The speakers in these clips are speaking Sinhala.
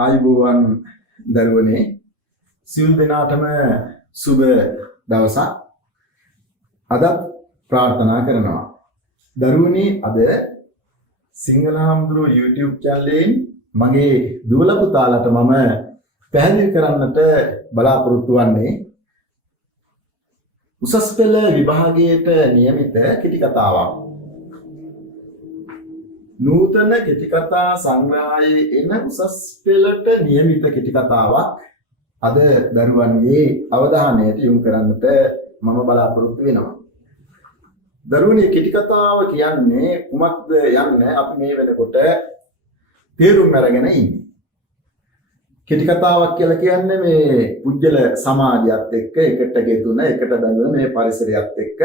ආයුබෝවන් දරුවනේ සියලු දෙනාටම සුබ දවසක් අද ප්‍රාර්ථනා කරනවා දරුවනේ අද සිංහල හාමුදුරුවෝ YouTube channel මගේ දුවල පුතාලට මම පැහැදිලි කරන්නට බලාපොරොත්තු වන්නේ උසස් පෙළ විභාගයට නියමිත කෙටි කතාවක් නූතන කෙටි කතා සංග්‍රහයේ එන උසස් පෙළට නියමිත කෙටි කතාවක් අද දරුවන්ගේ අවධානයට යොමු කරන්නට මම බලාපොරොත්තු වෙනවා. දරුවනේ කෙටි කතාව කියන්නේ කුමක්ද යන්නේ අපි මේ වෙනකොට තේරුම් අරගෙන ඉන්නේ. කෙටි කතාවක් කියලා කියන්නේ මේ පුජ්‍යල සමාජයත් එක්ක එකට ගෙතුන එකට බැඳුන මේ පරිසරයත් එක්ක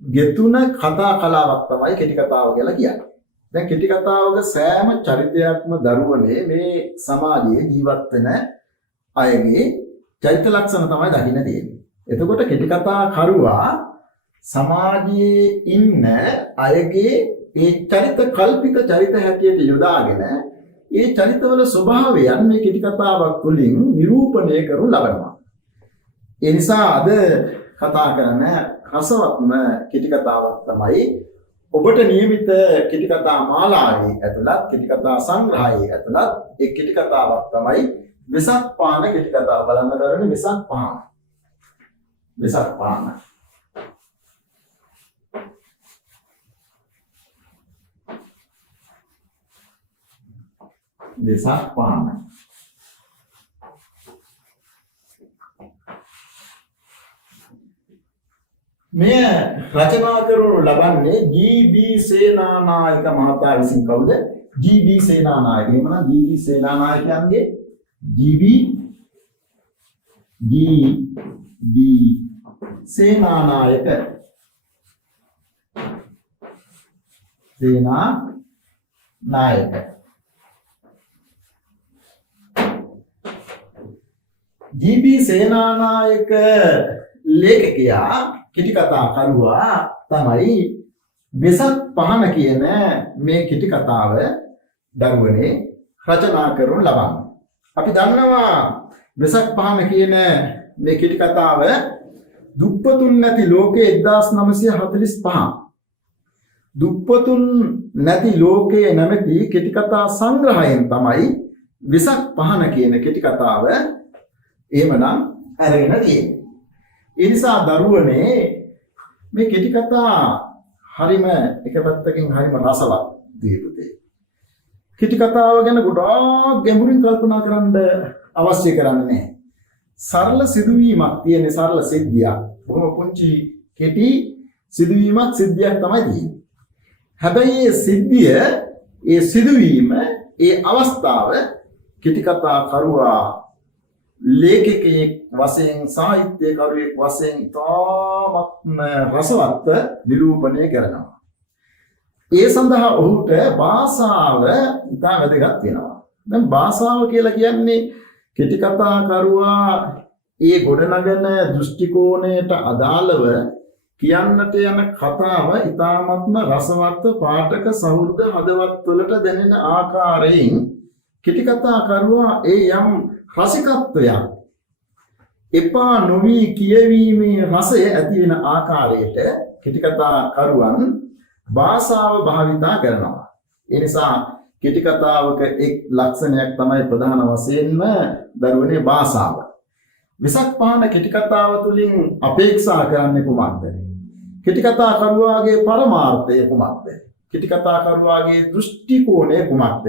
ගෙතුන කතා කලාවක් තමයි කෙටි කතාව කියලා කියන්නේ. දැන් කෙටි කතාවක සෑම චරිතයක්ම දරුවනේ මේ සමාජයේ ජීවත් වෙන අයගේ චරිත ලක්ෂණ තමයි දකින්න තියෙන්නේ. එතකොට කෙටි කතා කරුවා සමාජයේ ඉන්න අයගේ ඒ චරිත කල්පිත චරිත හැටියට යොදාගෙන ඒ චරිතවල ස්වභාවයන් මේ කෙටි කතාවක් තුළින් නිරූපණය කරනු ලබනවා. ඒ නිසා අද කතා කරන රසවත්ම කෙටි කතාවක් තමයි ඔබට නියමිත කෙටි කතා මාලාවේ ඇතුළත් කෙටි කතා සංග්‍රහයේ ඇතුළත් ඒ කෙටි කතාවක් තමයි වෙසක් පාන කෙටි කතාව. බලන්න දරන්නේ වෙසක් පාන. වෙසක් පාන. වෙසක් පාන. මේ රචනා කරනු ලබන්නේ ජී.බී. සේනානායක මහතා විසින්. කවුද? ජී.බී. සේනානායක. එහෙමනම් ජී.බී. සේනානායකයන්ගේ ජී.බී. සේනානායක ජී.බී. සේනානායක ලේඛකයා කෙටි කතා කරුවා තමයි වෙසක් පහන කියන මේ කෙටි කතාව දරුවනේ රචනා කරනු ලබන්නේ. අපි දන්නවා වෙසක් පහන කියන මේ කෙටි කතාව දුප්පතුන් නැති ලෝකයේ 1945 දුප්පතුන් නැති ලෝකයේ නැමැති කෙටි කතා සංග්‍රහයෙන් තමයි වෙසක් පහන කියන කෙටි කතාව එහෙමනම් අරගෙන තියෙන්නේ. ඒ නිසා දරුවනේ මේ කෙටි කතා හරිම එක පැත්තකින් හරිම රසවත් දීපුතේ. කෙටි කතාව ගැන ගොඩාක් ගැඹුරින් කල්පනා කරන්න අවශ්‍ය කරන්නේ නැහැ. සරල සිදුවීමක් තියෙන සරල සිද්ධියක්. බොහොම පුංචි කෙටි සිදුවීමක් සිද්ධියක් තමයි තියෙන්නේ. හැබැයි මේ සිද්ධිය, ඒ සිදුවීම, ඒ අවස්ථාව කෙටි කතා කරුවා ලේඛකයෙක් වශයෙන් සාහිත්‍යකරුවෙක් වශයෙන් ඉතාමත්ම රසවත් නිරූපණය කරනවා. ඒ සඳහා ඔහුට භාෂාව ඉතා වැදගත් වෙනවා. දැන් භාෂාව කියලා කියන්නේ කෙටි කතා කරුවා ඒ ගොඩනගන දෘෂ්ටි කෝණයට අදාළව කියන්නට යන කතාව ඉතාමත්ම රසවත් පාඨක සහෘද හදවත් වලට දැනෙන ආකාරයෙන් කෙටි කතා කරුවා ඒ යම් රසිකත්වයක් එපා නොවි කියවීමේ රසය ඇති වෙන ආකාරයට කෙටි කතා කරුවන් භාෂාව භාවිතා කරනවා. ඒ නිසා කෙටි කතාවක එක් ලක්ෂණයක් තමයි ප්‍රධාන වශයෙන්ම දරුවනේ භාෂාව. වෙසක් පහන කෙටි කතාව තුළින් අපේක්ෂා කරන්නේ කුමක්ද? කෙටි කතා කරුවාගේ පරමාර්ථය කුමක්ද? කෙටි කතා කරුවාගේ දෘෂ්ටි කෝණය කුමක්ද?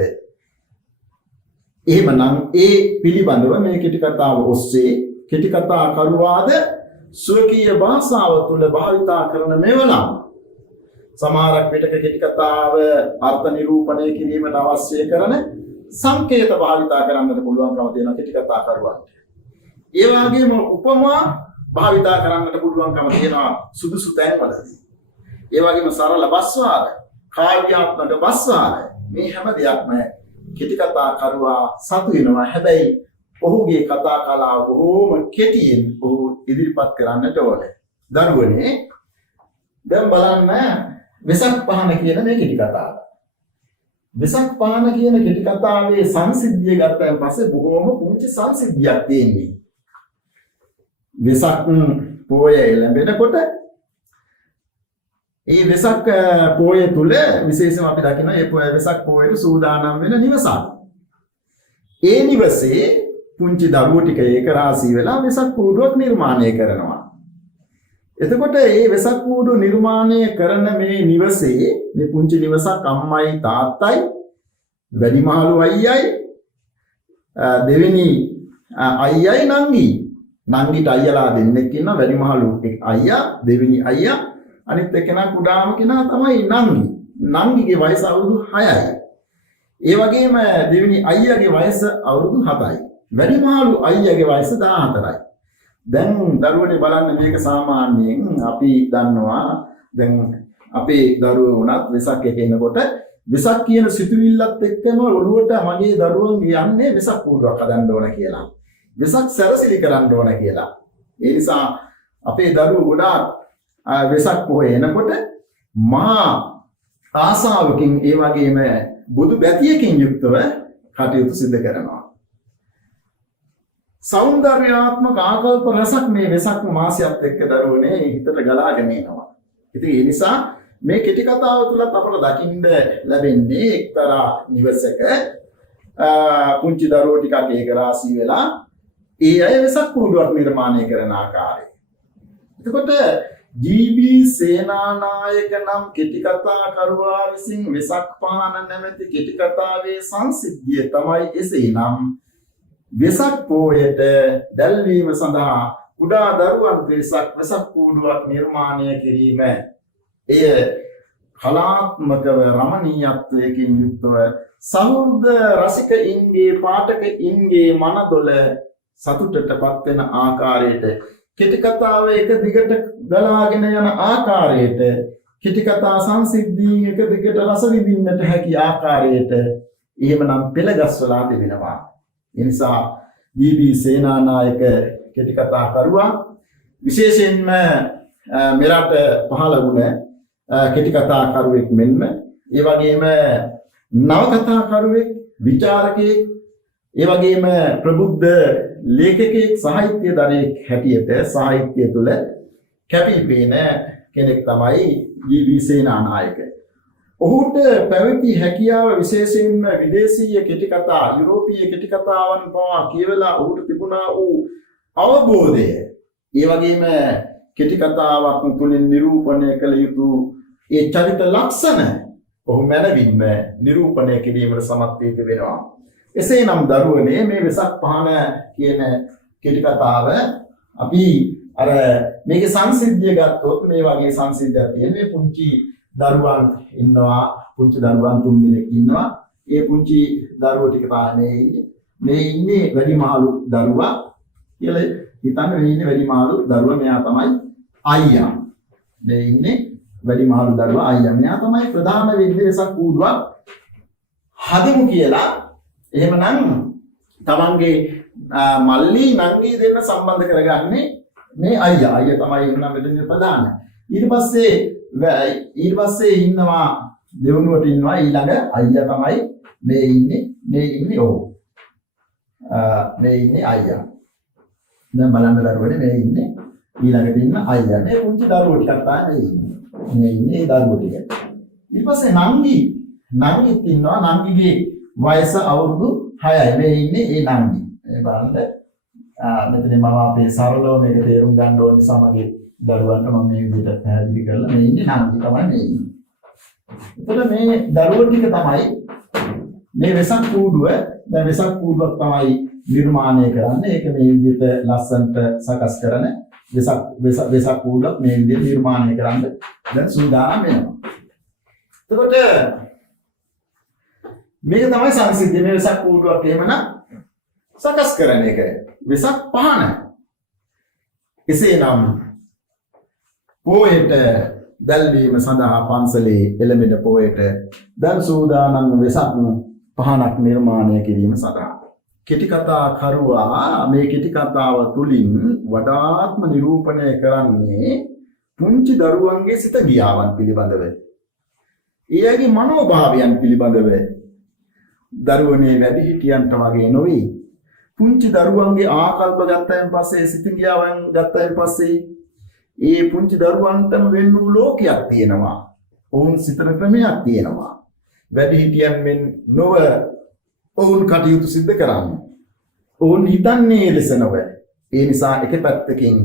එහෙමනම් ඒ පිළිබඳව මේ කෙටි කතාව ඔස්සේ කෙටි කතා කරුවාද ස්වකීය භාෂාව තුළ භාවිතා කරන මෙවනම් සමහරක් විටක කෙටි කතාව අර්ථ නිරූපණය කිරීමට අවශ්‍ය කරන සංකේත භාවිතා කරන්නට පුළුවන්කම තියෙන කෙටි කතා කරුවාට. ඒ වගේම උපමා භාවිතා කරන්නට පුළුවන්කම තියෙනවා සුදුසු තැන්වලදී. ඒ වගේම සරල බස්වාද, කාව්‍යාත්මක බස්වාද මේ හැම දෙයක්ම කෙටි කතා කරුවා සතු වෙනවා. හැබැයි ඔහුගේ කතා කලාව බොහෝම කෙටියෙන් ඔහු ඉදිරිපත් කරන්නට ඕනේ. දරුවනේ දැන් බලන්න වෙසක් පහන කියන මේ කෙටි කතාව. වෙසක් පහන කියන කෙටි කතාවේ සංසිද්ධිය ගත්තන් පස්සේ බොහොම පුංචි සංසිද්ධියක් තියෙන්නේ. වෙසක් පොය ලැබෙනකොට ඒ වෙසක් පොය තුල විශේෂම අපි දකිනවා ඒ වෙසක් පොයට සූදානම් වෙන නිවසක්. ඒ නිවසේ පුංචි දරුවෝ ටික ඒක රාශී වෙලා වෙසක් කූඩුවක් නිර්මාණය කරනවා. එතකොට මේ වෙසක් කූඩුව නිර්මාණය කරන මේ නිවසේ මේ පුංචි නිවසක් අම්මයි තාත්තයි වැඩිමහලු අයියයි දෙවෙනි අයියයි නංගිට අයියලා දෙන්නෙක් ඉන්නවා වැඩිමහලු අයියා දෙවෙනි අයියා අනිත් එක්කෙනා කුඩාම කෙනා තමයි නංගිගේ වයස අවුරුදු 6යි. ඒ වගේම දෙවෙනි අයියාගේ වයස අවුරුදු 7යි. වැඩිමහලු අයියාගේ වයස 14යි. දැන් දරුවනේ බලන්න මේක සාමාන්‍යයෙන් අපි දන්නවා දැන් අපේ දරුවෝ වුණත් වෙසක් එක එනකොට වෙසක් කියන සිතුවිල්ලත් එක්කම ඔළුවට මගේ දරුවන් යන්නේ වෙසක් කූඩුවක් හදන්න ඕන කියලා. වෙසක් සැරසිලි කරන්න ඕන කියලා. ඒ නිසා අපේ දරුවෝ ගොඩාක් වෙසක් පොහොය එනකොට මහා ආසාවකින් ඒ වගේම බුදු බැතියකින් යුක්තව කටයුතු සිදු කරනවා. සෞන්දර්යාත්මක ආකල්ප රසක් මේ වෙසක් මාසයත් එක්ක දරුවනේ හිතට ගලාගෙන එනවා. ඉතින් ඒ නිසා මේ කෙටි කතාව තුලත් අපට දකින්න ලැබෙන්නේ එක්තරා නිවසක පුංචි දරුවෝ ටිකක් ඒක රාශී වෙලා ඒ අය වෙසක් කූඩුවක් නිර්මාණය කරන ආකාරය. එතකොට ජී.බී. සේනානායක නම් කෙටි කතා කරුවා විසින් වෙසක් පහන නැමැති කෙටි කතාවේ සංසිද්ධිය තමයි එසේනම් වෙසක් පොයට දැල්වීම සඳහා කුඩා දරුවන් පිරිසක් වෙසක් කූඩුවක් නිර්මාණය කිරීම එය කලාත්මකව රමණීයත්වයකින් යුක්තව සහෘද රසිකයින්ගේ පාඨකයින්ගේ මනදොල සතුටටපත් වෙන ආකාරයට කෙටි කතාව එක දිගට ගලාගෙන යන ආකාරයට කෙටි කතා සංසිද්ධීන් එක දිගට රස විඳින්නට හැකි ආකාරයට එහෙමනම් පෙළගස්වලා තිබෙනවා. ඒ නිසා ජී.බී. සේනානායක කෙටි කතා කරුවා විශේෂයෙන්ම මෙරට පහළ වුණ කෙටි කතා කරුවෙක් මෙන්ම ඒ වගේම නවකතා කරුවෙක් විචාරකයෙක් ඒ වගේම ප්‍රබුද්ධ ලේඛකයෙක් සාහිත්‍යදරයෙක් හැටියට සාහිත්‍ය තුළ කැපිපෙන කෙනෙක් තමයි ජී.බී. සේනානායක. ඔහුට පැවති හැකියාව විශේෂයෙන්ම විදේශීය කෙටි කතා යුරෝපීය කෙටි කතාවන් පවා කියවලා ඔහුට තිබුණා වූ අවබෝධය ඒ වගේම කෙටි කතාවක් තුළින් නිරූපණය කළ යුතු ඒ චරිත ලක්ෂණ ඔහු මැනවින්ම නිරූපණය කිරීමට සමත් වී තිබෙනවා. එසේනම් දරුවනේ මේ වෙසක් පහන කියන කෙටි කතාව අපි අර මේකේ සංසිද්ධිය ගත්තොත් මේ වගේ සංසිද්ධියක් තියෙන්නේ පුංචි දරුවන් ඉන්නවා පුංචි දරුවන් 3 දෙනෙක් ඉන්නවා. ඒ පුංචි දරුවෝ ටික තමයි මේ ඉන්නේ වැඩිමහලු දරුවා කියලා හිතන්න මේ ඉන්නේ වැඩිමහලු දරුවා මෙයා තමයි අයියා. මේ ඉන්නේ වැඩිමහලු දරුවා අයියා. මෙයා තමයි ප්‍රධාන වෙන්නේ වෙසක් කූඩුවක් හදමු කියලා. එහෙමනම් තමන්ගේ මල්ලි නංගි දෙන්න සම්බන්ධ කරගන්නේ මේ අයියා. අයියා තමයි එන්නම් මෙතන ප්‍රධාන. ඊට පස්සේ ඉන්නවා දෙවනුවට ඉන්නවා ඊළඟ අයියා තමයි මේ ඉන්නේ ඔව්. මේ ඉන්නේ අයියා. දැන් බලන්න දරුවනේ මේ ඉන්නේ ඊළඟට ඉන්න අයියා. මේ පුංචි දරුවෝ ටිකක් තමයි ඉන්නේ. මේ ඉන්නේ දරුවෝ ටික. ඊට පස්සේ නංගිත් ඉන්නවා. නංගිගේ වයස අවුරුදු 6යි. මේ ඉන්නේ ඒ නංගි. මේ බලන්න මෙතන මම අපේ සරලව මේක තේරුම් ගන්න ඕන නිසා මගේ දරුවන්ට මම මේ විදිහට පැහැදිලි කරලා මේ ඉන්නේ නංගි තමයි මේ ඉන්නේ. එතකොට මේ දරුවෝ ටික තමයි මේ වෙසක් කූඩුව දැන් වෙසක් කූඩුවක් තමයි නිර්මාණය කරන්නේ. ඒක මේ විදිහට ලස්සනට සකස් කරන වෙසක් කූඩුවක් මේ විදිහට නිර්මාණය කරන්න දැන් සූදානම් වෙනවා. එතකොට මේක තමයි සංසිද්ධිය. මේ වෙසක් කූඩුවක් එහෙමනම් සකස් කරන එක වෙසක් පහන. එසේනම් පොයට දැල්වීම සඳහා පන්සලේ එළඹෙන පොයට දැන් සූදානම් වෙසක් පහනක් නිර්මාණය කිරීම සඳහා කෙටි කතා කරුවා මේ කෙටි කතාව තුලින් වඩාත්ම නිරූපණය කරන්නේ පුංචි දරුවන්ගේ සිත ගියාවන් පිළිබඳව. එයාගේ මනෝභාවයන් පිළිබඳව දරුවනේ වැඩිහිටියන්ට වගේ නොවේ. පුංචි දරුවන්ගේ ආකල්ප ගත්තයින් පස්සේ සිතිවිලියන් ගත්තයින් පස්සේ ඒ පුංචි දරුවන්ටම වෙන්න වූ ලෝකයක් තියෙනවා. ඔවුන් සිතන ක්‍රමයක් තියෙනවා. වැඩිහිටියන් මෙන් නොව ඔවුන් කටයුතු සිද්ධ කරන්නේ. ඔවුන් හිතන්නේ ලෙස නොව. ඒ නිසා එක පැත්තකින්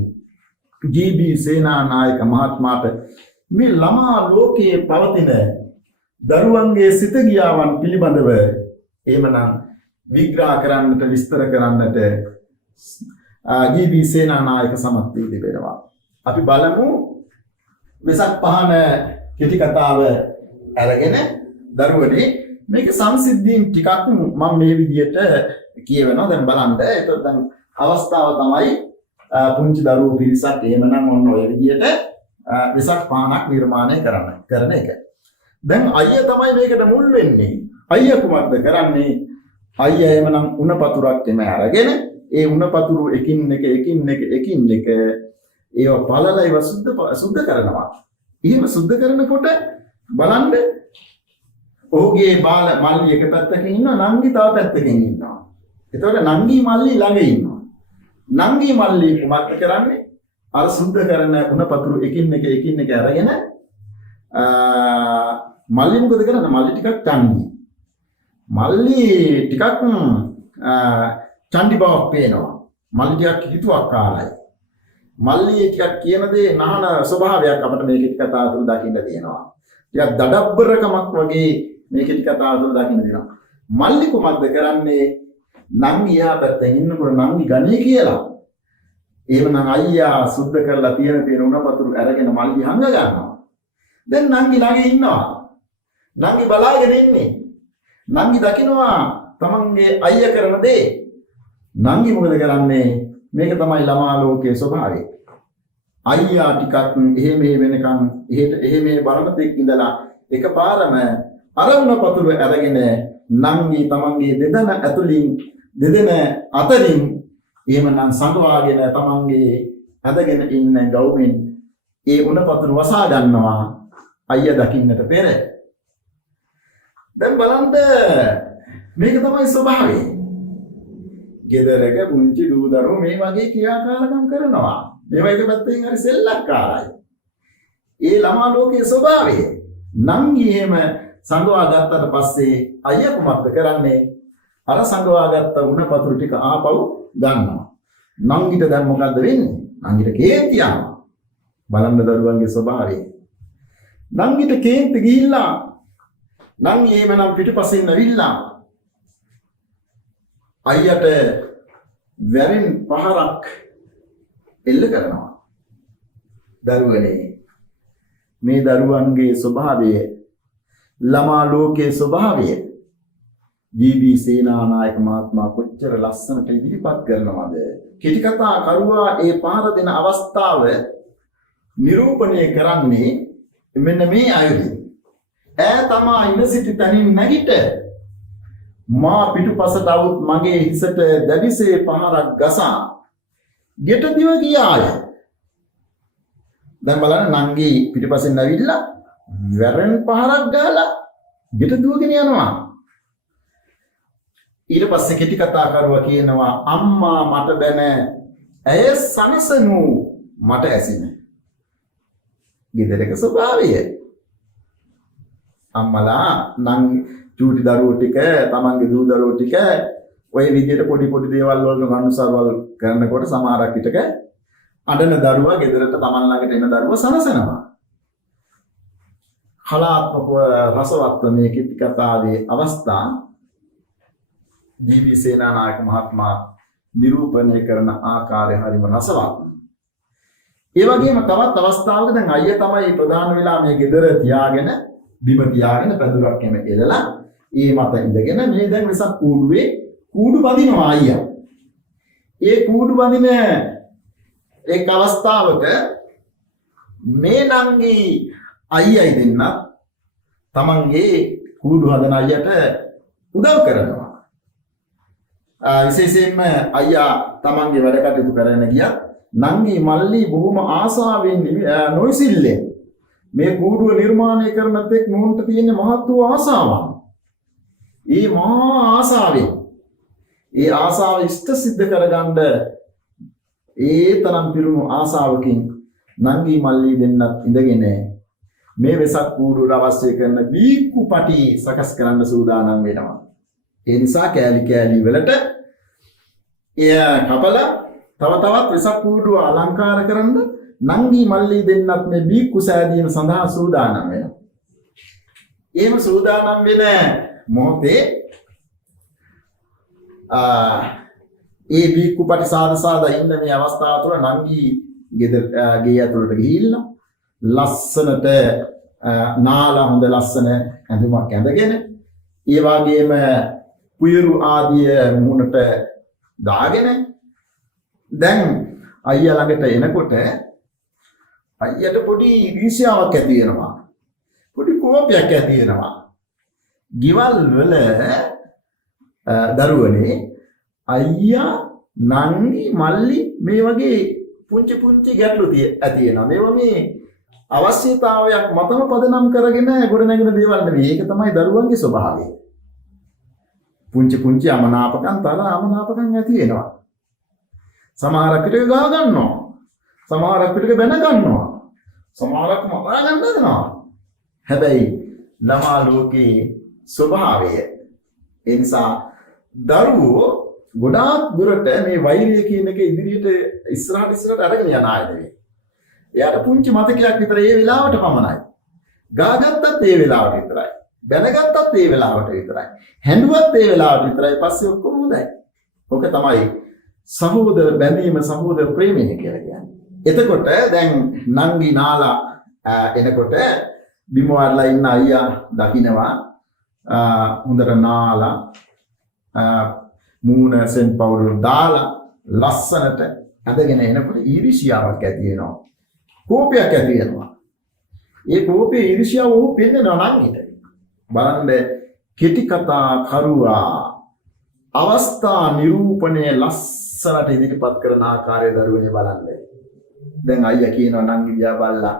ජී.බී. සේනානායක මහත්මයාට මේ ළමා ලෝකයේ පවතින දරුවන්ගේ සිත ගියාවන් පිළිබඳව එහෙමනම් විග්‍රහ කරන්නට විස්තර කරන්නට ජී.බී. සේනානායක සමත් වී තිබෙනවා. අපි බලමු වෙසක් පහන කෙටි කතාව අරගෙන දරුවනේ මේක සංසිද්ධීන් ටිකක් මම මේ විදිහට කියවෙනවා. දැන් බලන්න. එතකොට දැන් අවස්ථාව තමයි පුංචි දරුවෝ පිරිසක් එහෙමනම් ඔන්න ඔය විදිහට වෙසක් පහනක් නිර්මාණය කරන එක. දැන් අයියා තමයි මේකට මුල් වෙන්නේ. අයියා කුමක්ද කරන්නේ? අයියා එහෙමනම් උණ පතුරක් එම අරගෙන ඒ උණ පතුරු එකින් එක ඒව පළල ඒව සුද්ධ කරනවා. එහෙම සුද්ධ කරනකොට බලන්න ඔහුගේ බාල මල්ලි එක පැත්තකින් ඉන්නවා, නංගි තව පැත්තකින් ඉන්නවා. එතකොට නංගි මල්ලි ළඟ ඉන්නවා. නංගි මල්ලි කුමක්ද කරන්නේ? අර සුද්ධ කරන උණ පතුරු එකින් එක අරගෙන මල්ලි මොකද කරන්නේ? මල්ලි ටිකක් තන්නේ. මල්ලි ටිකක් චණ්ඩි බවක් පේනවා. මල්ලි ටිකක් හිතුවක්කාරයි. මල්ලි ටිකක් කියන දේ නහන ස්වභාවයක් අපිට මේකේ කතාව තුළ දකින්න තියෙනවා. ටිකක් දඩබ්බරකමක් වගේ මේකේ කතාව තුළ දකින්න තියෙනවා. මල්ලි කොහොමද කරන්නේ? නංගි යා පැත්තෙන් ඉන්නකොට නංගි ගණේ කියලා. එහෙමනම් අයියා සුද්ධ කරලා තියෙන උණ පතුරු අරගෙන මල්ලි හංග ගන්නවා. දැන් නංගි ළඟ ඉන්නවා. නංගි බලාගෙන ඉන්නේ. නංගි දකින්නවා තමන්ගේ අයියා කරන දේ. නංගි මොකද කරන්නේ? මේක තමයි ළමා ලෝකයේ ස්වභාවය. අයියා ටිකක් එහෙම වෙනකන් එහෙම බරණතෙක් ඉඳලා එකපාරම අරමුණ පතුරු අරගෙන නංගි තමන්ගේ දෙදෙන අතරින් එහෙමනම් සංගවාගෙන තමන්ගේ අදගෙන ඉන්න ගවුමින් ඒ උණ පතුරු වසා ගන්නවා අයියා දකින්නට පෙර. දැන් බලන්න මේක තමයි ස්වභාවය. ගෙදරක පුංචි දූ දරුවෝ මේ වගේ ක්‍රියාකාරකම් කරනවා. මේවා එක පැත්තකින් හරි සෙල්ලක්කාරයි. ඒ ළමා ලෝකයේ ස්වභාවය. නංගි එහෙම සංගවා ගත්තට පස්සේ අයියා කුමක්ද කරන්නේ? අර සංගවා ගත්ත උණ පතුරු ටික ආපහු ගන්නවා. නංගිට දැන් මොකද්ද වෙන්නේ? නංගිට කේන්ති යනවා. බලන්න දරුවන්ගේ ස්වභාවය. නංගිට කේන්ති ගිහිල්ලා නංගි එහෙමනම් පිටපසින් ඇවිල්ලා අයියට වැරෙන් පහරක් එල්ල කරනවා. දරුවනේ මේ දරුවන්ගේ ස්වභාවය ළමා ලෝකයේ ස්වභාවය ජී.බී. සේනානායක මහත්මයා කොච්චර ලස්සනට ඉදිරිපත් කරනවද? කෙටි කතා කරුවා ඒ පාර දෙන අවස්ථාව නිරූපණය කරන්නේ මෙන්න මේ අයුරින්. ඈ තමා ඉඳ සිටි තනින් නැගිට මා පිටුපසට આવුත් මගේ හිසට දැඩිසේ පහරක් ගසා ගෙට දිව ගියාය. දැන් බලන්න නංගි පිටුපසින් ඇවිල්ලා වැරෙන් පහරක් ගහලා ගෙට දුවගෙන යනවා. ඊට පස්සේ කෙටි කතා කරුවා කියනවා අම්මා මට බැන ඇය සනසනු මට ඇසින. ගෙදරක ස්වභාවය. අම්මලා නම් චූටි දරුවෝ ටික තමන්ගේ දූ දරුවෝ ටික ඔය විදිහට පොඩි දේවල් වලට මනුස්සාවල් කරනකොට සමහරක් විටක අඬන දරුවා ගෙදරට තමන් ළඟට එන දරුවා සනසනවා. කලාත්මක රසවත් මේ කෙටි කතාවේ අවස්ථා ජී.බී. සේනානායක මහත්මයා නිරූපණය කරන ආකාරය හරිම රසවත්. ඒ වගේම තවත් අවස්ථාවක දැන් අයියා තමයි ප්‍රධාන වෙලා මේ ගෙදර තියාගෙන බිම තියාගෙන පැදුරක් එම එලලා ඒ මත ඉඳගෙන මේ දැන් වෙසක් කූඩුවේ කූඩු බඳිනවා අයියා. ඒ කූඩු බඳින එක් අවස්ථාවක මේ නංගි අයියයි දෙන්න තමන්ගේ කූඩු හදන අයියට උදව් කරනවා. විශේෂයෙන්ම අයියා තමන්ගේ වැඩ කටයුතු කරගෙන ගියා නංගි මල්ලි බොහොම ආසාවෙන් නොයිසිල්ලෙන් මේ කූඩුව නිර්මාණය කරන තෙක් මොහොන්ට තියෙන මහත් වූ ආසාවක්. ඒ මහා ආසාවෙන් ඒ ආසාව ඉෂ්ට සිද්ධ කරගන්න ඒ තරම් පිරුණු ආසාවකින් නංගි මල්ලි දෙන්නත් ඉඳගෙන මේ වෙසක් කූඩුවට අවශ්‍ය කරන බීක්කු පටි සකස් කරන්න සූදානම් වෙනවා. ඒ නිසා කෑලි කෑලි වලට එය කපලා තව තවත් වෙසක් කූඩුව අලංකාර කරන්න නංගි මල්ලි දෙන්නත් මේ බීක්කු සෑදීම සඳහා සූදානම් වෙනවා. එහෙම සූදානම් වෙන මොහොතේ ඒ බීක්කු පටි සාද ඉන්න මේ අවස්ථාව තුළ නංගි ගේ ඇතුළට ගිහිල්ලා ලස්සනට නාලා හොඳ ලස්සන ඇඳුමක් ඇඳගෙන ඒ වගේම පුයරු ආදිය මුහුණට දාගෙන දැන් අයියා ළඟට එනකොට අයියට පොඩි ඊර්ෂ්‍යාවක් ඇති වෙනවා. පොඩි කෝපයක් ඇති වෙනවා. ගෙවල් වල දරුවනේ අයියා නංගි මල්ලි මේ වගේ පුංචි පුංචි ගැටලු ඇති වෙනවා. මේවා මේ අවශ්‍යතාවයක් මතම පදනම් කරගෙන ගොඩනැගෙන දේවල් නෙවෙයි. ඒක තමයි දරුවන්ගේ ස්වභාවය. පුංචි පුංචි අමනාපකම් තල අමනාපකම් ඇති වෙනවා. සමහරක් විට ගා ගන්නවා. සමහරක් විට බැන ගන්නවා. සමහරක් මරා ගන්න හදනවා. හැබැයි ළමා ලෝකේ ස්වභාවය ඒ නිසා දරුවෝ ගොඩාක් දුරට මේ වෛරය කියන එක ඉදිරියට ඉස්සරහට අරගෙන යන ආය නෙවෙයි. එයාට පුංචි මතකයක් විතර ඒ වෙලාවට පමණයි. ගාගත්තත් ඒ වෙලාවට විතරයි. බැනගත්තත් ඒ වෙලාවට විතරයි. හැඬුවත් ඒ වෙලාවට විතරයි. පස්සේ ඔක්කොම හොඳයි. ඔක තමයි සහෝදර බැඳීම සහෝදර ප්‍රේමය කියලා කියන්නේ. එතකොට දැන් නංගි නාලා එනකොට බිම වඩලා ඉන්න අයියා දකින්නවා හොඳට නාලා මූණ සෙන් පවුඩර් දාලා ලස්සනට ඇඳගෙන එනකොට ඊර්ෂ්‍යාවක් ඇති වෙනවා. කෝපයක් ඇති වෙනවා. ඒ කෝපේ ඊර්ෂ්‍යාව උ පෙන්නනවා නංගිට. බලන්න කෙටි කතා කරුවා අවස්ථා නිරූපණය ලස්සනට ඉදිරිපත් කරන ආකාරය දරුවනේ බලන්න. දැන් අයියා කියනවා නංගි දිහා බලලා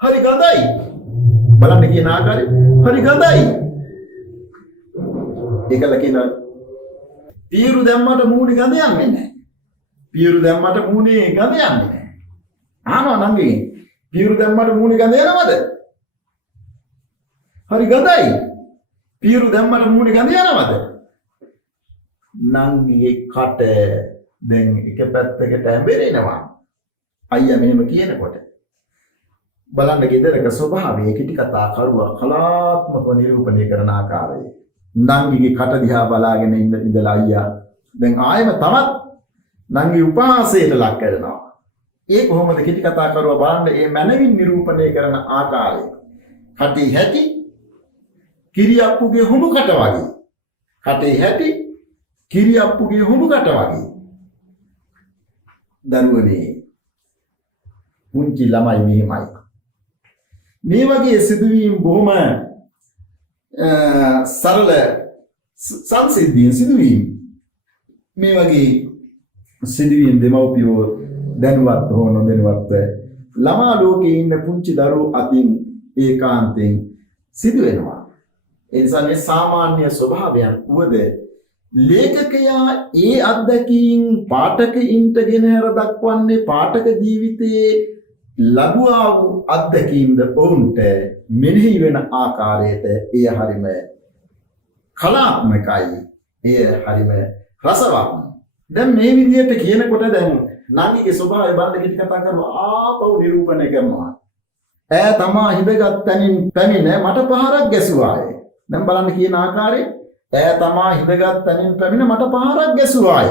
හරි ගඳයි. බලන්න කියන ආකාරය හරි ගඳයි. ඒකල කියනවා පියරු දැම්මට මූණේ ගඳ යන්නේ නැහැ. පියරු දැම්මට මූණේ ගඳ යන්නේ නැහැ. ආනවා නංගි. පියරු දැම්මට මූණේ ගඳ යනවද? හරි ගඳයි. පියරු දැම්මට මූණේ ගඳ යනවද? නංගිගේ කට දැන් එක පැත්තකට ඇඹරෙනවා. අයියා මෙහෙම කියනකොට බලන්න ගෙදරක ස්වභාවය කිටි කතා කරුවා කලාත්මකව නිරූපණය කරන ආකාරය. නංගිගේ කට දිහා බලාගෙන ඉඳලා අයියා දැන් ආයෙම තවත් නංගි උපහාසයට ලක් කරනවා. ඒ කොහොමද කිටි කතා කරුවා බලන්න මේ මනවින් නිරූපණය කරන ආකාරය. කටේ හැටි කිරියප්පුගේ හුඹ කට වගේ. කටේ හැටි කිරියප්පුගේ හුඹ කට වගේ. දරුවනේ පුංචි ළමයි මෙහෙමයි. මේ වගේ සිදුවීම් බොහොම සරල සංසිද්ධිය සිදුවීම් මේ වගේ සිදුවීම් දෙමව්පියෝ දැනුවත් හෝ නොදැනුවත් ළමා ලෝකේ ඉන්න පුංචි දරුවෝ අතින් ඒකාන්තයෙන් සිදු වෙනවා. ඒ නිසා මේ සාමාන්‍ය ස්වභාවයන් උවද ලේඛකයා ඒ අත්දැකීම් පාඨකයින්ට ගෙනහැර දක්වන්නේ පාඨක ජීවිතයේ ලැබුවා වූ අත්දැකීම්ද ඔවුන්ට මෙනෙහි වෙන ආකාරයට එය හරිම කලාත්මකයි. එය හරිම රසවත්. දැන් මේ විදිහට කියනකොට දැන් නංගිගේ ස්වභාවය බලන්න කිටි කතා කරනවා ආපහු නිරූපණය කරනවා. ඈ තමා හිඳගත් තැනින් පැමිණ මට පහරක් ගැසුවාය. දැන් බලන්න කියන ආකාරය ඈ තමා හිඳගත් තැනින් පැමිණ මට පහරක් ගැසුවාය.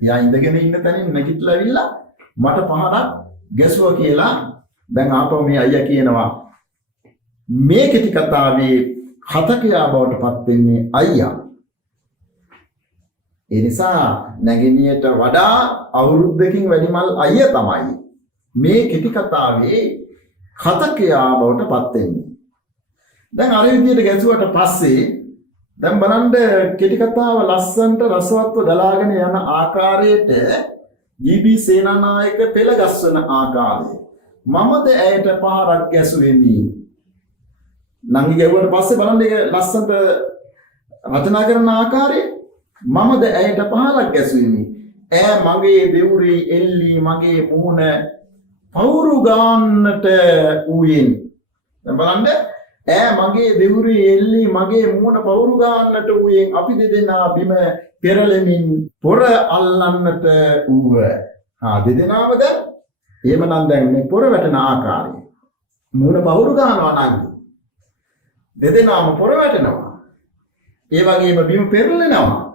යා ඉඳගෙන ඉන්න තැනින් නැගිටලා ඇවිල්ලා මට පහරක් ගැසුවා කියලා දැන් ආපහු මේ අයියා කියනවා මේ කෙටි කතාවේ කතකයා බවට පත් වෙන්නේ අයියා. ඒ නිසා නැගිනියට වඩා අවුරුද්දකින් වැඩිමල් අයියා තමයි මේ කෙටි කතාවේ කතකයා බවට පත් වෙන්නේ. දැන් අර විදියට ගැසුවට පස්සේ දැන් බලන්න කෙටි කතාව ලස්සන්ට රසවත්ව ගලාගෙන යන ආකාරයට ජී.බී. සේනානායක පෙළ ගස්වන ආකාරය. මමද ඇයට පහරක් ගැසුවෙමි. නංගි ගැවුවට පස්සේ බලන්න ඒක ලස්සන්ට රචනා කරන ආකාරය මමද ඇයට පහලක් ගැසුවෙමි. ඈ මගේ දෙවුරේ එල්ලී මගේ මූණ පවුරු ගන්නට ඌයෙන්. දැන් බලන්න ඈ මගේ දෙවුරේ එල්ලී මගේ මූණ පවුරු ගන්නට ඌයෙන් අපි දෙදෙනා බිම පෙරලෙමින් පොර අල්ලන්නට ඌව. දෙදෙනාම දැන් එහෙමනම් දැන් මේ පොර වැටෙන ආකාරය මූණ පවුරු ගන්නවා නම් දෙදෙනාම පොර වැටෙනවා. ඒ වගේම බිම පෙරලෙනවා.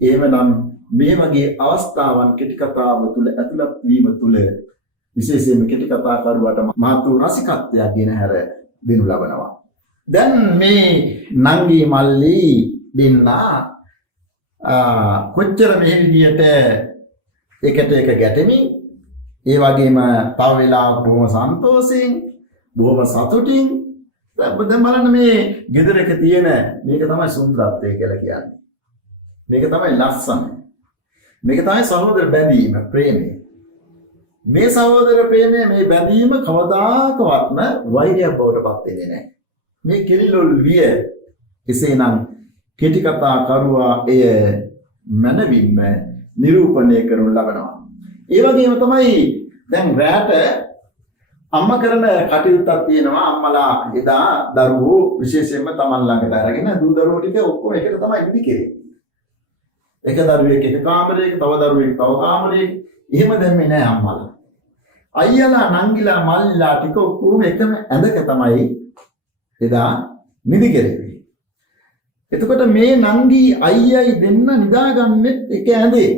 එහෙමනම් මේ වගේ අවස්ථාවන් කෙටි කතාව තුළ ඇතුළත් වීම තුළ විශේෂයෙන්ම කෙටි කතා කරුවාට මහතු රසිකත්වයක් ගෙන හැර දෙනු ලබනවා. දැන් මේ නංගි මල්ලි දෙන්නා කොච්චර මේ විදියට එකට එක ගැටෙමින් ඒ වගේම තව වෙලාවක බොහොම සන්තෝෂයෙන් බොහොම සතුටින් දැන් බලන්න මේ ගෙදරක තියෙන මේක තමයි සුන්දරත්වය කියලා කියන්නේ. මේක තමයි ලස්සන. මේක තමයි සහෝදර බැඳීම ප්‍රේමය. මේ සහෝදර ප්‍රේමය මේ බැඳීම කවදාකවත්ම වෛරයක් බවට පත් වෙන්නේ නැහැ. මේ කෙලිලොල් විය එසේනම් කෙටි කතා කරුවා එය මනවින්ම නිරූපණය කරනු ලබනවා. ඒ වගේම තමයි දැන් රැට අම්මා කරන කටයුත්තක් තියෙනවා. අම්මලා එදා දරුවෝ විශේෂයෙන්ම Taman ළඟට අරගෙන දූ දරුවෝ ටික ඔක්කොම එකට තමයි ඉදි කෙරෙන්නේ. එක දරුවෙක් එක කාමරයක, තව දරුවෙක් තව කාමරයක. එහෙම දැම්මේ නෑ අම්මලා. අයියලා, නංගිලා, මල්ලිලා ටික ඔක්කොම එකම ඇඳක තමයි එදා නිදි කෙරෙන්නේ. එතකොට මේ නංගි අයියයි දෙන්න නිදාගන්නෙත් එක ඇඳේ.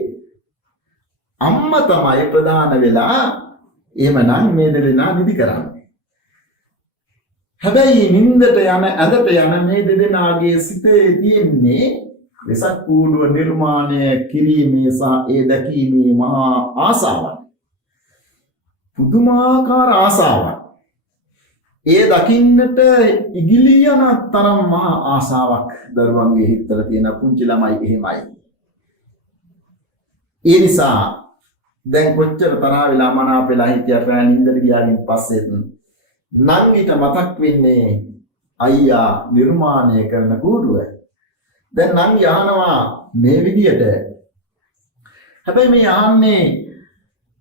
අම්මා තමයි ප්‍රධාන වෙලා එහෙමනම් මේ දෙදෙනා නිදි කරන්නේ. හැබැයි නින්දට යන ඇඳට යන මේ දෙදෙනාගේ සිතේ තියෙන්නේ වෙසක් කූඩුව නිර්මාණය කිරීමේ සහ ඒ දැකීමේ මහා ආසාවක්. පුදුමාකාර ආසාවක්. ඒ දකින්නට ඉගිලී යන තරම් මහා ආසාවක් දරුවන්ගේ හිතවල තියෙන පුංචි ළමයි එහෙමයි. ඒ නිසා දැන් කොච්චර තරහ වෙලා මනාප වෙලා හිටියට රෑ නින්දට ගියායින් පස්සේ නංගිට මතක් වෙන්නේ අයියා නිර්මාණය කරන කූඩුව. දැන් නංගි අහනවා මේ විදියට. හැබැයි මේ අහන්නේ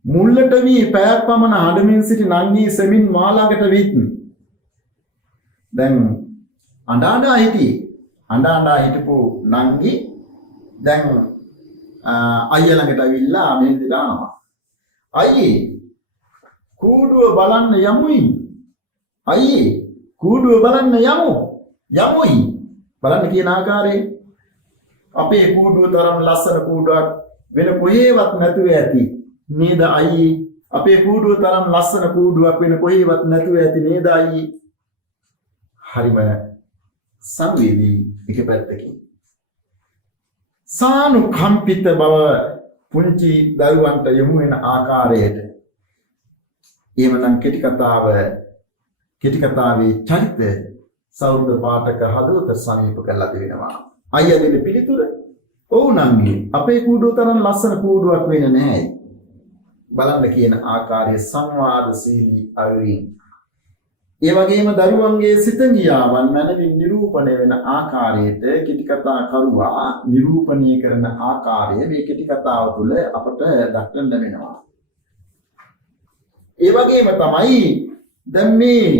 මුල්ලට වී පැයක් පමණ අඬමින් සිටි නංගි සෙමින් මාළඟට විත්. දැන් අඬා හිටපු නංගි දැන් අයියා ළඟට ඇවිල්ලා මේ දිලානවා. අයියේ කූඩුව බලන්න යමුයි. අයියේ කූඩුව බලන්න යමුයි. බලන්න කියන ආකාරයෙන් අපේ කූඩුව තරම් ලස්සන කූඩුවක් වෙන කොහේවත් නැතුව ඇති නේද අයියේ? අපේ කූඩුව තරම් ලස්සන කූඩුවක් වෙන කොහේවත් නැතුව ඇති නේද අයියේ? හරිම සංවේදී එක පැත්තකින් සානුකම්පිත බව පුංචි දරුවන්ට යොමු වෙන ආකාරයට එවනම් කෙටි කතාවේ චරිත සෞන්ද පාඨක හදවත සමීප කරලා දෙනවා. අයියා දෙන පිළිතුර ඔව් නංගි අපේ කූඩුව තරම් ලස්සන කූඩුවක් වෙන්නේ නැහැ. බලන්න කියන ආකාරයේ සංවාදශීලී අයුරින් ඒ වගේම දරුවන්ගේ සිතගියාවන් මනමින් නිරූපණය වෙන ආකාරයට කෙටි කතා කරුවා නිරූපණය කරන ආකාරය මේ කෙටි කතාව තුළ අපට දක්නට ලැබෙනවා. ඒ වගේම තමයි දැන් මේ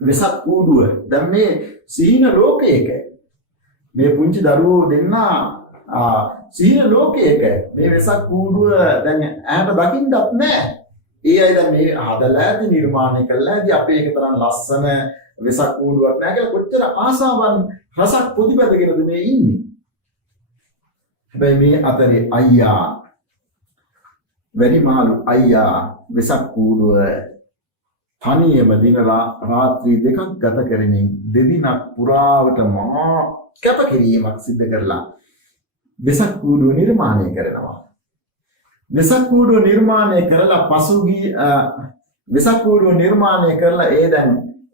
වෙසක් කූඩුව දැන් මේ සීන ලෝකයක මේ පුංචි දරුවෝ දෙන්නා සීන ලෝකයක මේ වෙසක් කූඩුව දැන් ඈට දකින්නත් නැහැ. ඒ අය දැන් මේ හදලා ඇති නිර්මාණය කළා ඇති අපේ එක තරම් ලස්සන වෙසක් කූඩුවක් නැහැ කියලා කොච්චර ආසාවන් රසක් ප්‍රතිපදගෙනද මේ ඉන්නේ. හැබැයි මේ අතරේ අයියා වැඩිමාළු අයියා වෙසක් කූඩුව තනියම දින රාත්‍රී දෙකක් ගත කරමින් දෙදිනක් පුරාවට මහා කැපකිරීමක් සිදු කරලා වෙසක් කූඩුව නිර්මාණය කරනවා. වෙසක් කූඩුව නිර්මාණය කරලා පසුගිය වෙසක් කූඩුව නිර්මාණය කරලා ඒ දැන්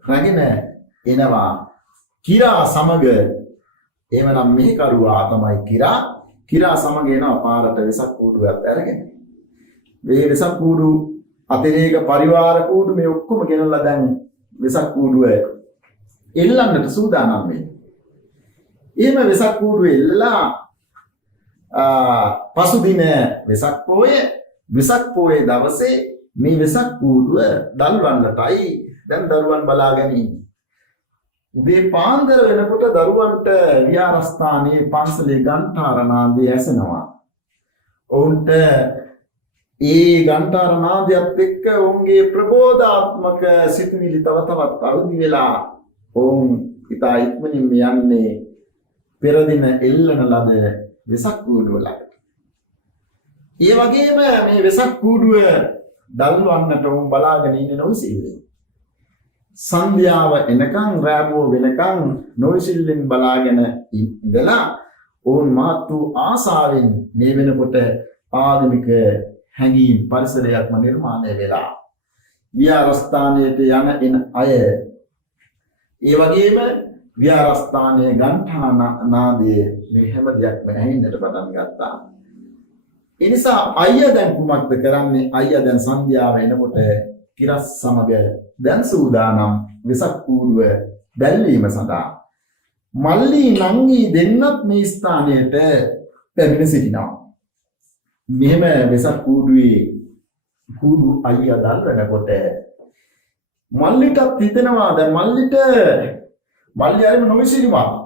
රැගෙන එනවා කිරා සමග. එහෙමනම් මේ කරුවා තමයි කිරා සමග එනවා පාරට වෙසක් කූඩුවත් අරගෙන. මේ වෙසක් කූඩු අතිරේක පරිවාර කූඩු මේ ඔක්කොම ගෙනල්ලා දැන් වෙසක් කූඩුව එල්ලන්නට සූදානම් වෙන්නේ. එහෙම වෙසක් කූඩුවේ එල්ලලා පසුදින වෙසක් පොයේ දවසේ මේ වෙසක් කූඩුව දල්වන්නටයි දැන් දරුවන් බලාගෙන ඉන්නේ. උදේ පාන්දර වෙනකොට දරුවන්ට විහාරස්ථානයේ පන්සලේ ඝන්ටාර නාදය ඇසෙනවා. ඔවුන්ට ඒ ඝන්ටාර නාදයත් එක්ක ඔවුන්ගේ ප්‍රබෝධාත්මක සිතුවිලි තව තවත් අවදි වෙලා ඔවුන් ඉතා ඉක්මනින් යන්නේ පෙර දින එල්ලන ලද වෙසක් කූඩුව ළඟට. ඒ වගේම මේ වෙසක් කූඩුව දල්වන්නට ඔවුන් බලාගෙන ඉන්නේ නොවිසිල්ලෙන්. සන්ධ්‍යාව එනකන් රාමෝ වෙනකන් නොවිසිල්ලෙන් බලාගෙන ඉඳලා ඔවුන් මහත් වූ ආසාවෙන් මේ වෙනකොට ආගමික හැඟීම් පරිසරයක්ම නිර්මාණය වෙලා විහාරස්ථානයට යන එන අය ඒ වගේම විහාරස්ථානයේ ඝන්ටා නාදයේ මේ හැම දෙයක්ම ඇහෙන්නට පටන් ගත්තා. ඒ නිසා අයියා දැන් කුමක්ද කරන්නේ? අයියා දැන් සන්ධ්‍යාව එනකොට කිරස් සමග දැන් සූදානම් වෙසක් කූඩුව දැල්වීම සඳහා. මල්ලි නංගි දෙන්නත් මේ ස්ථානයට පැමිණ සිටිනවා. මෙහෙම වෙසක් කූඩුවේ කූඩු අයියා දල්වනකොට මල්ලිටත් හිතෙනවා දැන් මල්ලි හරිම නොවිසිලිමත්.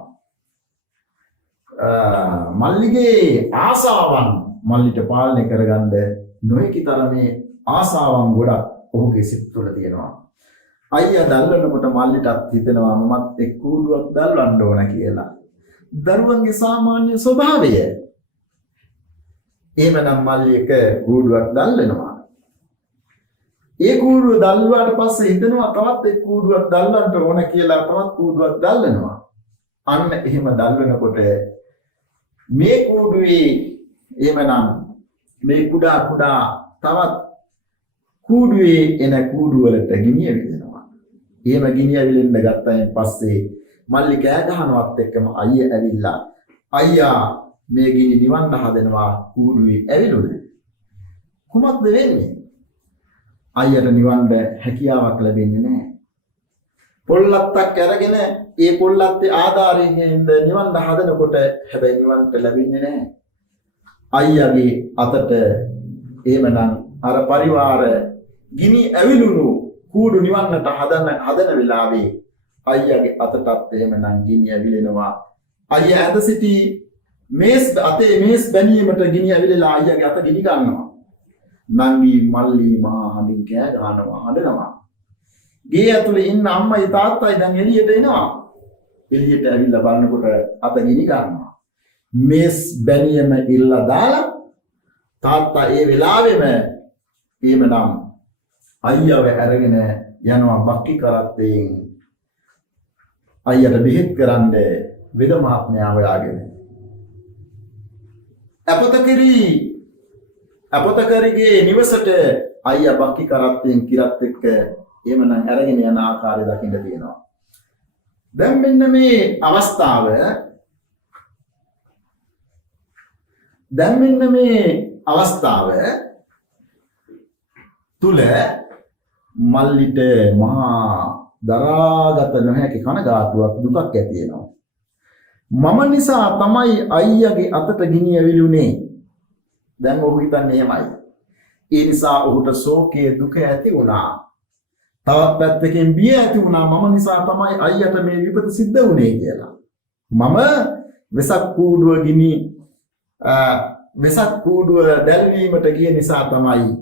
මල්ලිගේ ආසාවන් මල්ලිට පාලනය කරගන්න නොහැකි තරමේ ආසාවන් ගොඩක් ඔහුගේ සිත් තුළ තියෙනවා. අයියා දල්වනකොට මල්ලිටත් හිතෙනවා මමත් එක් කූඩුවක් දල්වන්න ඕන කියලා. දරුවන්ගේ සාමාන්‍ය ස්වභාවය. එහෙමනම් මල්ලි එක කූඩුවක් දල්වනවා. ඒ කූඩුව දල්වාට පස්සේ හිතෙනවා තවත් එක් කූඩුවක් දල්වන්න ඕන කියලා තවත් කූඩුවක් දල්වනවා. අන්න එහෙම දල්වනකොට මේ කූඩුවේ එහෙමනම් මේ කුඩා තවත් කූඩුවේ එන කූඩු වලට ගිනිය විදිනවා. එහෙම ගිනිය විලෙන්න ගත්තයින් පස්සේ මල්ලි කෑ ගහනවත් එක්කම අයියා ඇවිල්ලා අයියා මේ ගිනි නිවන්න හදනවා කූඩුවේ ඇවිලුද? කුමක්ද වෙන්නේ? අයියට නිවන්න හැකියාවක් ලැබෙන්නේ නැහැ. පොල්ලත්තක් අරගෙන ඒ පොල්ලත්තේ ආධාරයෙන් නිවන්න හදනකොට හැබැයි නිවන්නට ලැබෙන්නේ නැහැ. අයියාගේ අතට එහෙමනම් අර පරිවාර ගිනි ඇවිලුණු කූඩු නිවන්නට හදන වෙලාවේ අයියාගේ අතටත් එහෙමනම් ගිනි ඇවිලෙනවා. අයියා ඇද සිටි අතේ මේස් බැනීමට ගිනි ඇවිලලා අයියාගේ අත ගිනි ගන්නවා. නංගි මල්ලි මා හඳින් කෑ ගහනවා හඬනවා. ගේ ඇතුලේ ඉන්න අම්මයි තාත්තයි දැන් එළියට එනවා. එළියට ඇවිල්ලා බලනකොට අත ගිනි ගන්නවා. මේස් බැනියම ඉල්ලා දාලා තාත්තා ඒ වෙලාවෙම එහෙමනම් අයියව අරගෙන යනවා බක්කි කරත්තෙන් අයියට බෙහෙත් කරන්න වෙද මහත්මයා හොයාගෙන. අපොතකරිගේ නිවසට අයියා බක්කි කරත්තෙන් කිරත් එක්ක එහෙමනම් අරගෙන යන ආකාරය දකින්න තියෙනවා. දැන් මෙන්න මේ අවස්ථාව තුල මල්ලිට මහා දරාගත නොහැකි කනගාටුවක් දුකක් ඇති වෙනවා. මම නිසා තමයි අයියාගේ අතට ගිනි ඇවිලුනේ. දැන් ඔහු හිතන්නේ එහෙමයි. ඒ නිසා ඔහුට ශෝකයේ දුක ඇති වුණා. තවත් පැත්තකින් බිය ඇති වුණා. මම නිසා තමයි අයියට මේ විපත සිද්ධ වුනේ කියලා. මම වෙසක් කූඩුව දැල්වීමට ගිය නිසා තමයි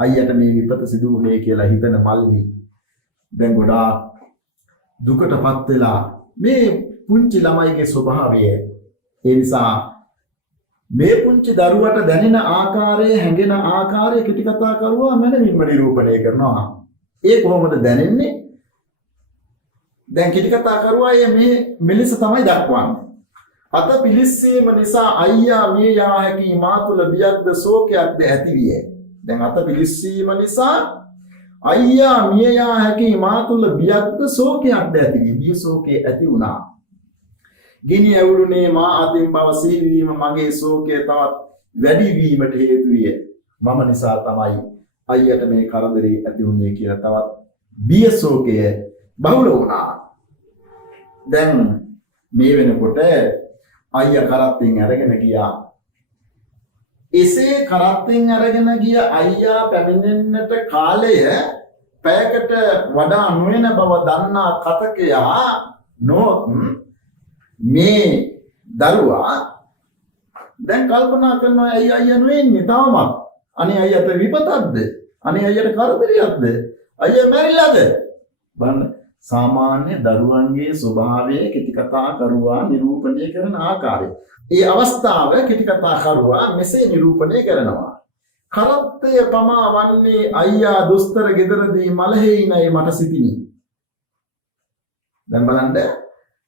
අයියට මේ විපත සිදු වුනේ කියලා හිතන මල්ලි දැන් ගොඩාක් දුකටපත් වෙලා මේ පුංචි ළමයිගේ ස්වභාවය. ඒ නිසා මේ පුංචි දරුවට දැනෙන ආකාරය හැඟෙන ආකාරය කෙටි කතා කරුවා මනමින්ම නිරූපණය කරනවා. ඒ කොහොමද දැනෙන්නේ? දැන් කෙටි කතා කරුවා මේ මෙලෙස තමයි දක්වන්නේ. අත පිලිස්සීම නිසා අයියා මේ යා හැකි මා තුළ බියක්ද ශෝකයක්ද ඇතිවිය. දැන් අත පිලිස්සීම නිසා අයියා මිය යා හැකි මා තුළ බියක්ද ශෝකයක්ද ඇතිවිය. බිය ශෝකේ ඇති වුණා. ගිනි ඇවුරුනේ මා අතින් බව සිහිවීම මගේ ශෝකය තවත් වැඩි වීමට හේතු විය. මම නිසා තමයි අයියට මේ කරදරේ ඇති වුනේ කියලා තවත් බිය ශෝකය බහුල වුණා. දැන් මේ වෙනකොට අයියා කරත්තෙන් අරගෙන ගියා. එසේ කරත්තෙන් අරගෙන ගිය අයියා පැමිණෙන්නට කාලය පැයකට වඩා නොවන බව දන්නා කතකයා නොත් මේ දරුවා දැන් කල්පනා කරනවා ඇයි අයියා නොෙන්නේ තාමත්? අනේ අයියට විපතක්ද? අනේ අයියට කරදරයක්ද? අයියා මැරිලාද? බලන්න සාමාන්‍ය දරුවන්ගේ ස්වභාවය කෙටි කතා කරුවා නිරූපණය කරන ආකාරය. ඒ අවස්ථාව කෙටි කතා කරුවා මෙසේ නිරූපණය කරනවා. කරත්තය පමා වන්නේ අයියා දුස්තර ගෙදරදී මලහෙයිනයි මට සිතිනි. දැන් බලන්න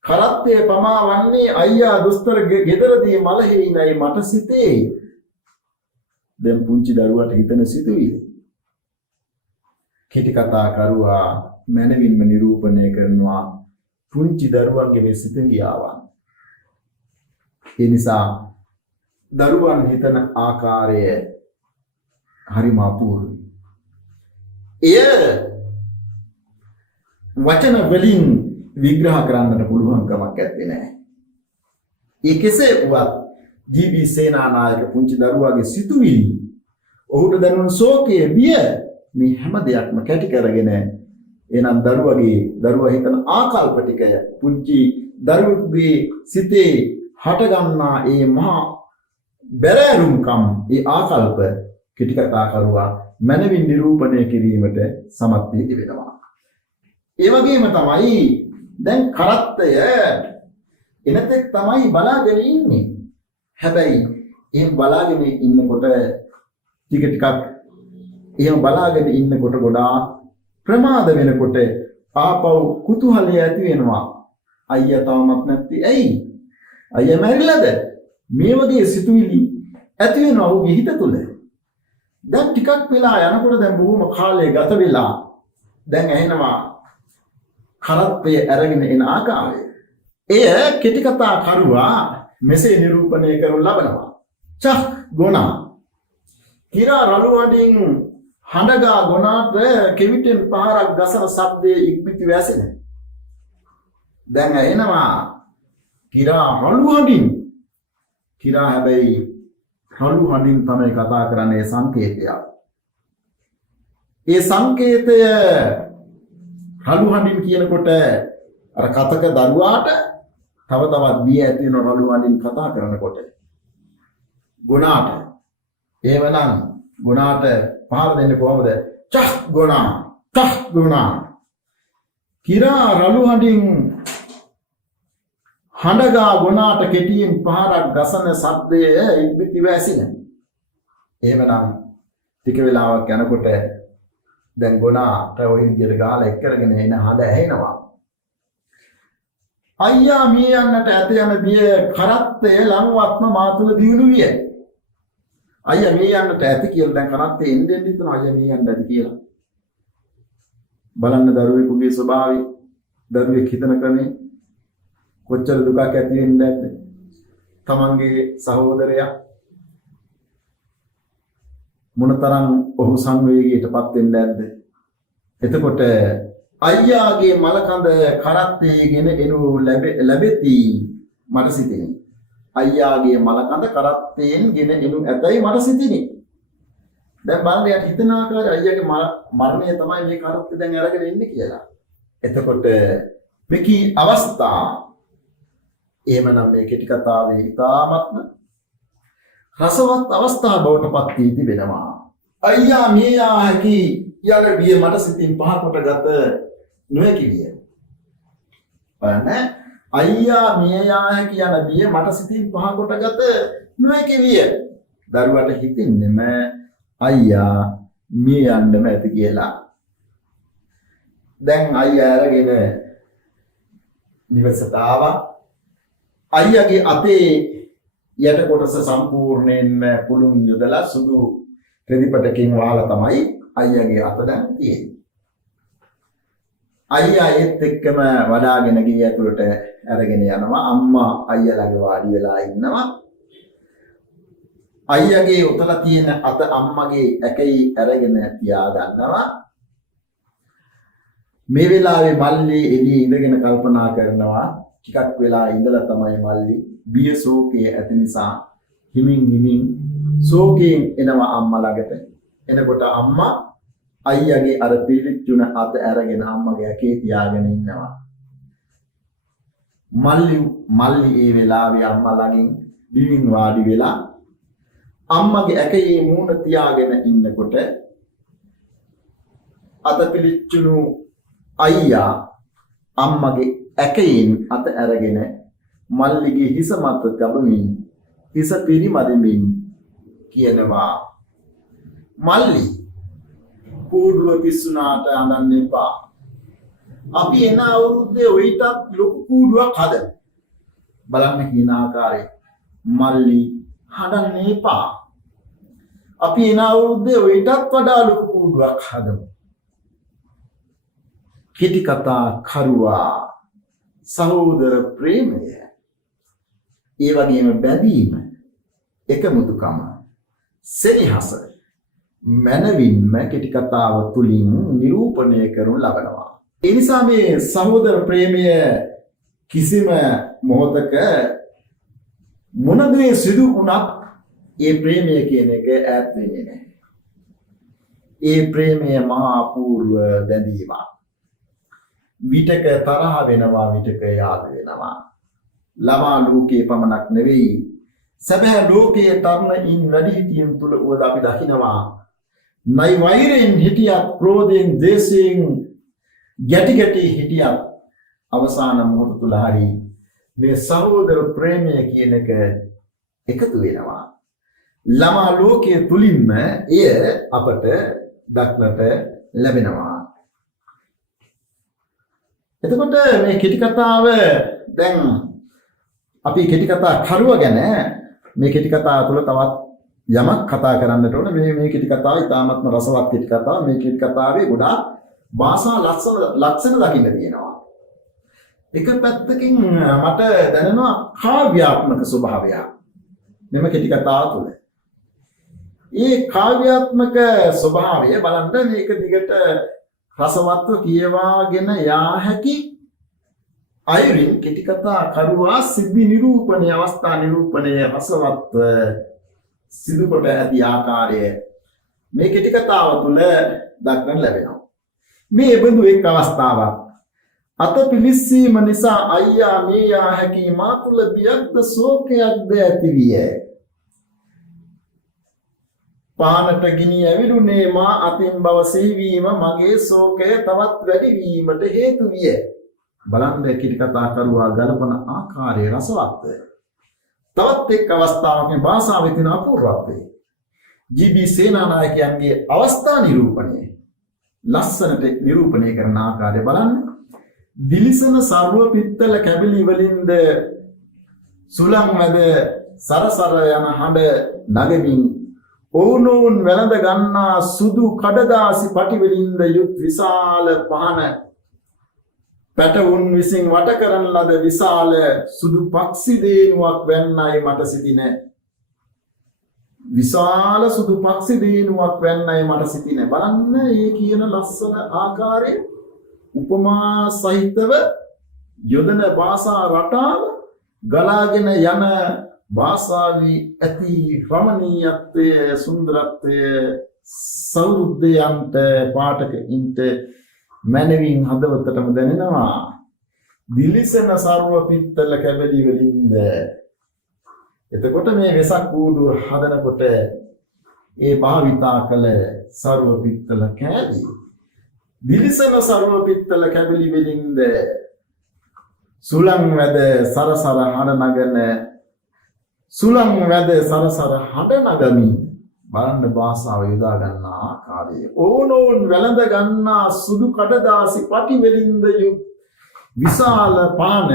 කරත්තය පමා වන්නේ අයියා දුස්තර ගෙදරදී මලහෙයිනයි මට සිතේ. දැන් පුංචි දරුවට හිතන සිතුවිලි. කෙටි කතා කරුවා මනවින්ම නිරූපණය කරනවා පුංචි දරුවන්ගේ මේ සිතගියාවන්. ඒ නිසා දරුවන් හිතන ආකාරය හරිම අපූර්වයි. එය වචන වලින් විග්‍රහ කරන්නට පුළුවන් කමක් නැත්තේ නෑ. ඒ කෙසේ වුවත් ජී.බී. සේනානායක පුංචි දරුවාගේ සිතුවිලි ඔහුට දැනුණු ශෝකයේ බිය මේ හැම දෙයක්ම කැටි කරගෙන එනම් දරුවා හිතන ආකල්ප ටිකය පුංචි දරුවෙකුගේ සිතේ හටගන්නා ඒ මහා බැලෑරුම්කම් ඒ ආකල්ප කෙටි කතා කරුවා මනවින් නිරූපණය කිරීමට සමත් වී තිබෙනවා. ඒ වගේම තමයි දැන් කරත්තය එනතෙක් තමයි බලාගෙන ඉන්නේ. හැබැයි එහෙම බලාගෙන ඉන්නකොට ටිකක් එහෙම බලාගෙන ඉන්නකොට ගොඩාක් ප්‍රමාද වෙනකොට ආපහු කුතුහලය ඇති වෙනවා. අයියා තාමත් නැත්තේ ඇයි? අයියා මැරිලාද? මේ වගේ සිතුවිලි ඇති වෙනවා ඔහුගේ හිත තුළ. දැන් ටිකක් වෙලා යනකොට දැන් බොහොම කාලය ගත වෙලා දැන් ඇහෙනවා කරත්තය අරගෙන එන ආකාරය. එය කෙටි කතා කරුවා මෙසේ නිරූපණය කරනු ලබනවා. චක් ගොනා කිරා රළු වඩින් හඬගා ගොනාට කෙවිතෙන් පහරක් ගසන ශබ්දයේ ඉක්බිති වැසෙන. දැන් එනවා කිරා රළු හඬින්. කිරා හැබැයි රළු හඬින් තමයි කතා කරන්නේ සංකේතයක්. ඒ සංකේතය රළු හඬින් කියනකොට අර කතක දරුවාට තව තවත් බිය ඇති වෙන රළු හඬින් කතා කරනකොට ගුණාට එහෙමනම් ගුණාට පහර දෙන්නේ කොහොමද? චක් ගුණා චක් ගුණා කිරා රළු හඬින් හඬගා ගුණාට කෙටියෙන් පහරක් ගසන ශබ්දය ඉක්බිති වැසින. එහෙමනම් ටික වෙලාවක් යනකොට දැන් ගුණාට ওই විදියට ගාලා එක් කරගෙන එන හඬ ඇහෙනවා. අයියා මිය යන්නට ඇත යන දිය කරත්තය ලංවත්ම මා තුල දියුණු විය. අයියා මිය යන්නට ඇති කියලා දැන් කරත්තේ එන්නේ හිතනවා අයියා මිය යන්න ඇති කියලා. බලන්න දරුවෙකුගේ ස්වභාවය දරුවෙක් හිතන ක්‍රමේ කොච්චර දුකක් ඇති වෙන්නේ නැද්ද? තමන්ගේ සහෝදරයා මොනතරම් ඔහු සංවේගයටපත් වෙන්නේ නැද්ද? එතකොට අයියාගේ මලකඳ කරත්තේගෙන එනු ලැබෙති මට සිතිනි. අයියාගේ මලකඳ කරත්තෙන් ගෙන එනු ඇතයි මට සිතිනි. දැන් බලන්න යට හිතන ආකාරය අයියාගේ මරණය තමයි මේ කරත්තේ දැන් අරගෙන ඉන්නේ කියලා. එතකොට මෙකි අවස්ථා එහෙමනම් මේ කෙටි කතාවේ ඉතාමත්ම රසවත් අවස්ථා බවට පත් වී තිබෙනවා. අයියා මිය යා හැකි යන බිය මට සිතින් පහ කොට ගත නොහැකි විය. බලන්න අයියා මිය යා හැකි යන බිය මට සිතින් පහ කොට ගත නොහැකි විය. දරුවට හිතින්නෙම අයියා මිය යන්නම ඇති කියලා. දැන් අයියා අරගෙන නිවසට ආවා. අයියාගේ අතේ යට කොටස සම්පූර්ණයෙන්ම පුළුන් යොදලා සුදු රෙදිපටකින් වහලා තමයි අයියාගේ අත දැන් තියෙන්නේ. අයියා ඒත් එක්කම වඩාගෙන ගිය ඇතුළට අරගෙන යනවා. අම්මා අයියා ළඟ වාඩි වෙලා ඉන්නවා. අයියාගේ උතලා තියෙන අත අම්මගේ ඇකේ අරගෙන තියා ගන්නවා. මේ වෙලාවේ මල්ලි එළියේ ඉඳගෙන කල්පනා කරනවා ටිකක් වෙලා ඉඳලා තමයි මල්ලි බිය ශෝකයේ ඇති නිසා හිමින් ශෝකයෙන් එනවා අම්මා ළඟට. එනකොට අම්මා අයියාගේ අර පිළිච්චුන අත අරගෙන අම්මගේ ඇකේ තියාගෙන ඉන්නවා. මල්ලි ඒ වෙලාවේ අම්මා ළඟින් බිමින් වාඩි වෙලා අම්මගේ ඇකේ මූණ තියාගෙන ඉන්නකොට අත පිළිච්චුණු අයියා අම්මගේ ඇකයෙන් අත අරගෙන මල්ලිගේ හිස මත තබමින් හිස පිරිමදිමින් කියනවා මල්ලි කූඩුව පිස්සුනාට අනන්න එපා. අපි එන අවුරුද්දේ ඔයිටත් ලොකු කූඩුවක් හදමු. බලන්න කියන ආකාරයේ මල්ලි හදන්න එපා. අපි එන අවුරුද්දේ ඔයිටත් වඩා ලොකු කූඩුවක් හදමු. කෙටි කතා කරුවා සහෝදර ප්‍රේමය ඒ වගේම බැඳීම එකමුතුකම සෙනෙහස මනවින්ම කෙටි කතාව තුලින් නිරූපණය කරනු ලබනවා. ඒ නිසා මේ සහෝදර ප්‍රේමය කිසිම මොහොතක මොන දේ සිදු වුණත් ඒ ප්‍රේමය කියන එක ඈත් වෙන්නේ නැහැ. ඒ ප්‍රේමය මහා අපූර්ව බැඳීමක්. විතක තරහ වෙනවා විතක යාද වෙනවා. ළමා ලෝකයේ පමණක් නෙවෙයි සැබෑ ලෝකයේ තරණින් වැඩිහිටියන් තුල උවද අපි දකිනවා. නයි වෛරයෙන් හිටියත් ක්‍රෝධයෙන් දේශයෙන් ගැටි හිටියත් අවසාන මොහොත තුල හරි මේ සහෝදර ප්‍රේමය කියන එක එකතු වෙනවා. ළමා ලෝකයේ තුලින්ම එය අපට දක්නට ලැබෙනවා. එතකොට මේ කෙටි කතාව දැන් අපි කෙටි කතා කරුව ගැන මේ කෙටි කතාව තුළ තවත් යමක් කතා කරන්නට ඕන. මේ කෙටි කතාව ඉතාමත්ම රසවත් කෙටි කතාව. මේ කෙටි කතාවේ ගොඩාක් භාෂා ලක්ෂණ දකින්න තියෙනවා. එක පැත්තකින් මට දැනෙනවා කාව්‍යාත්මක ස්වභාවයක් මෙම කෙටි කතාව තුළ. ඒ කාව්‍යාත්මක ස්වභාවය බලන්න මේක දිගට රසවත්ව කියවාගෙන යා හැකි අයුරින් කෙටි කතා කරුවා සිද්ධි නිරූපණය අවස්ථා නිරූපණය රසවත්ව සිදු කොට ඇති ආකාරය මේ කෙටි කතාව තුළ දක්වන්න ලැබෙනවා. මේ බඳු එක් අවස්ථාවක් අත පිලිස්සීම නිසා අයියා මේ යා හැකි මා තුළ බියක්ද ශෝකයක්ද ඇතිවිය. පානට ගිනි ඇවිලුනේ මා අතින් බව සිහිවීම මගේ ශෝකය තවත් වැඩි වීමට හේතු විය. බලන්න කෙටි කතා කරුවා ගලපන ආකාරය රසවත්. තවත් එක් අවස්ථාවක භාෂාවේ තියෙන අපූර්වත්වය. ජී.බී. සේනානායකයන්ගේ අවස්ථා නිරූපණය ලස්සනට නිරූපණය කරන ආකාරය බලන්න. දිලිසන සර්ව පිත්තල කැබලි වලින්ද සුලං මැද සරසර යන හඬ නගමින් ඕනෝන් වැළඳ ගන්නා සුදු කඩදාසි පටි වලින්ද යුත් විශාල පහන පැටවුන් විසින් වට කරන ලද විශාල සුදු පක්ෂි දේනුවක් වැන්නයි මට සිතින. විශාල සුදු පක්ෂි දේනුවක් වැන්නයි මට සිතින. බලන්න මේ කියන ලස්සන ආකාරයේ උපමා සහිතව යොදන භාෂා රටාව ගලාගෙන යන භාෂාවේ ඇති රමණීයත්වය සුන්දරත්වය සෞරුද්දයන්ට පාඨකයින්ට මනවින් හදවතටම දැනෙනවා. දිලිසෙන සර්ව පිත්තල කැබලි වලින්ද. එතකොට මේ වෙසක් කූඩුව හදනකොට ඒ භාවිතා කළ සර්ව පිත්තල කැබලි දිලිසෙන සර්ව පිත්තල කැබලි වලින්ද සුලං වැද සරසර හඬ නගන සුලං වැද සරසර හඬ නගමින් බලන්න භාෂාව යොදා ගන්නා ආකාරය. ඕනෝන් වැළඳ ගන්නා සුදු කඩදාසි පටි වලින්ද යුත් විශාල පාන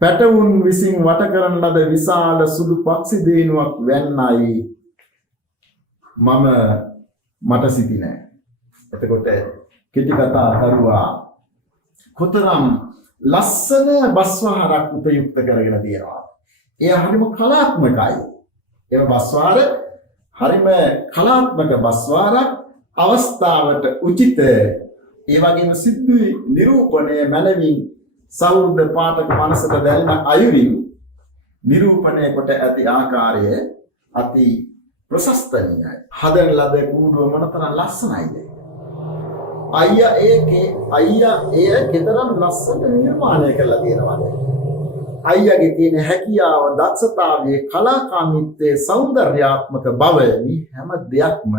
පැටවුන් විසින් වට කරන ලද විශාල සුදු පක්ෂි දේනුවක් වැන්නයි මට සිතිනේ. එතකොට කෙටි කතා කරුවා කොතරම් ලස්සන බස්වහරක් උපයුක්ත කරගෙන තියෙනවා. එය හරිම කලාත්මකයි. ඒ බස්වහර හරිම කලාත්මක බස්වාරක් අවස්ථාවට උචිත ඒ වගේම සිද්ධි නිරූපණය මනවින් සෞර්ධ පාඨක මනසට දැනෙන අයුරින් නිරූපණය කොට ඇති ආකාරය අති ප්‍රශස්තනීයයි. හදන ලද කූඩුව මොනතරම් ලස්සනයිද? අයියා එය කෙතරම් ලස්සනට නිර්මාණය කරලා තියෙනවද? අයියාගේ තියෙන හැකියාව, දක්ෂතාවයේ කලාකාමීත්වයේ සෞන්දර්යාත්මක බව මේ හැම දෙයක්ම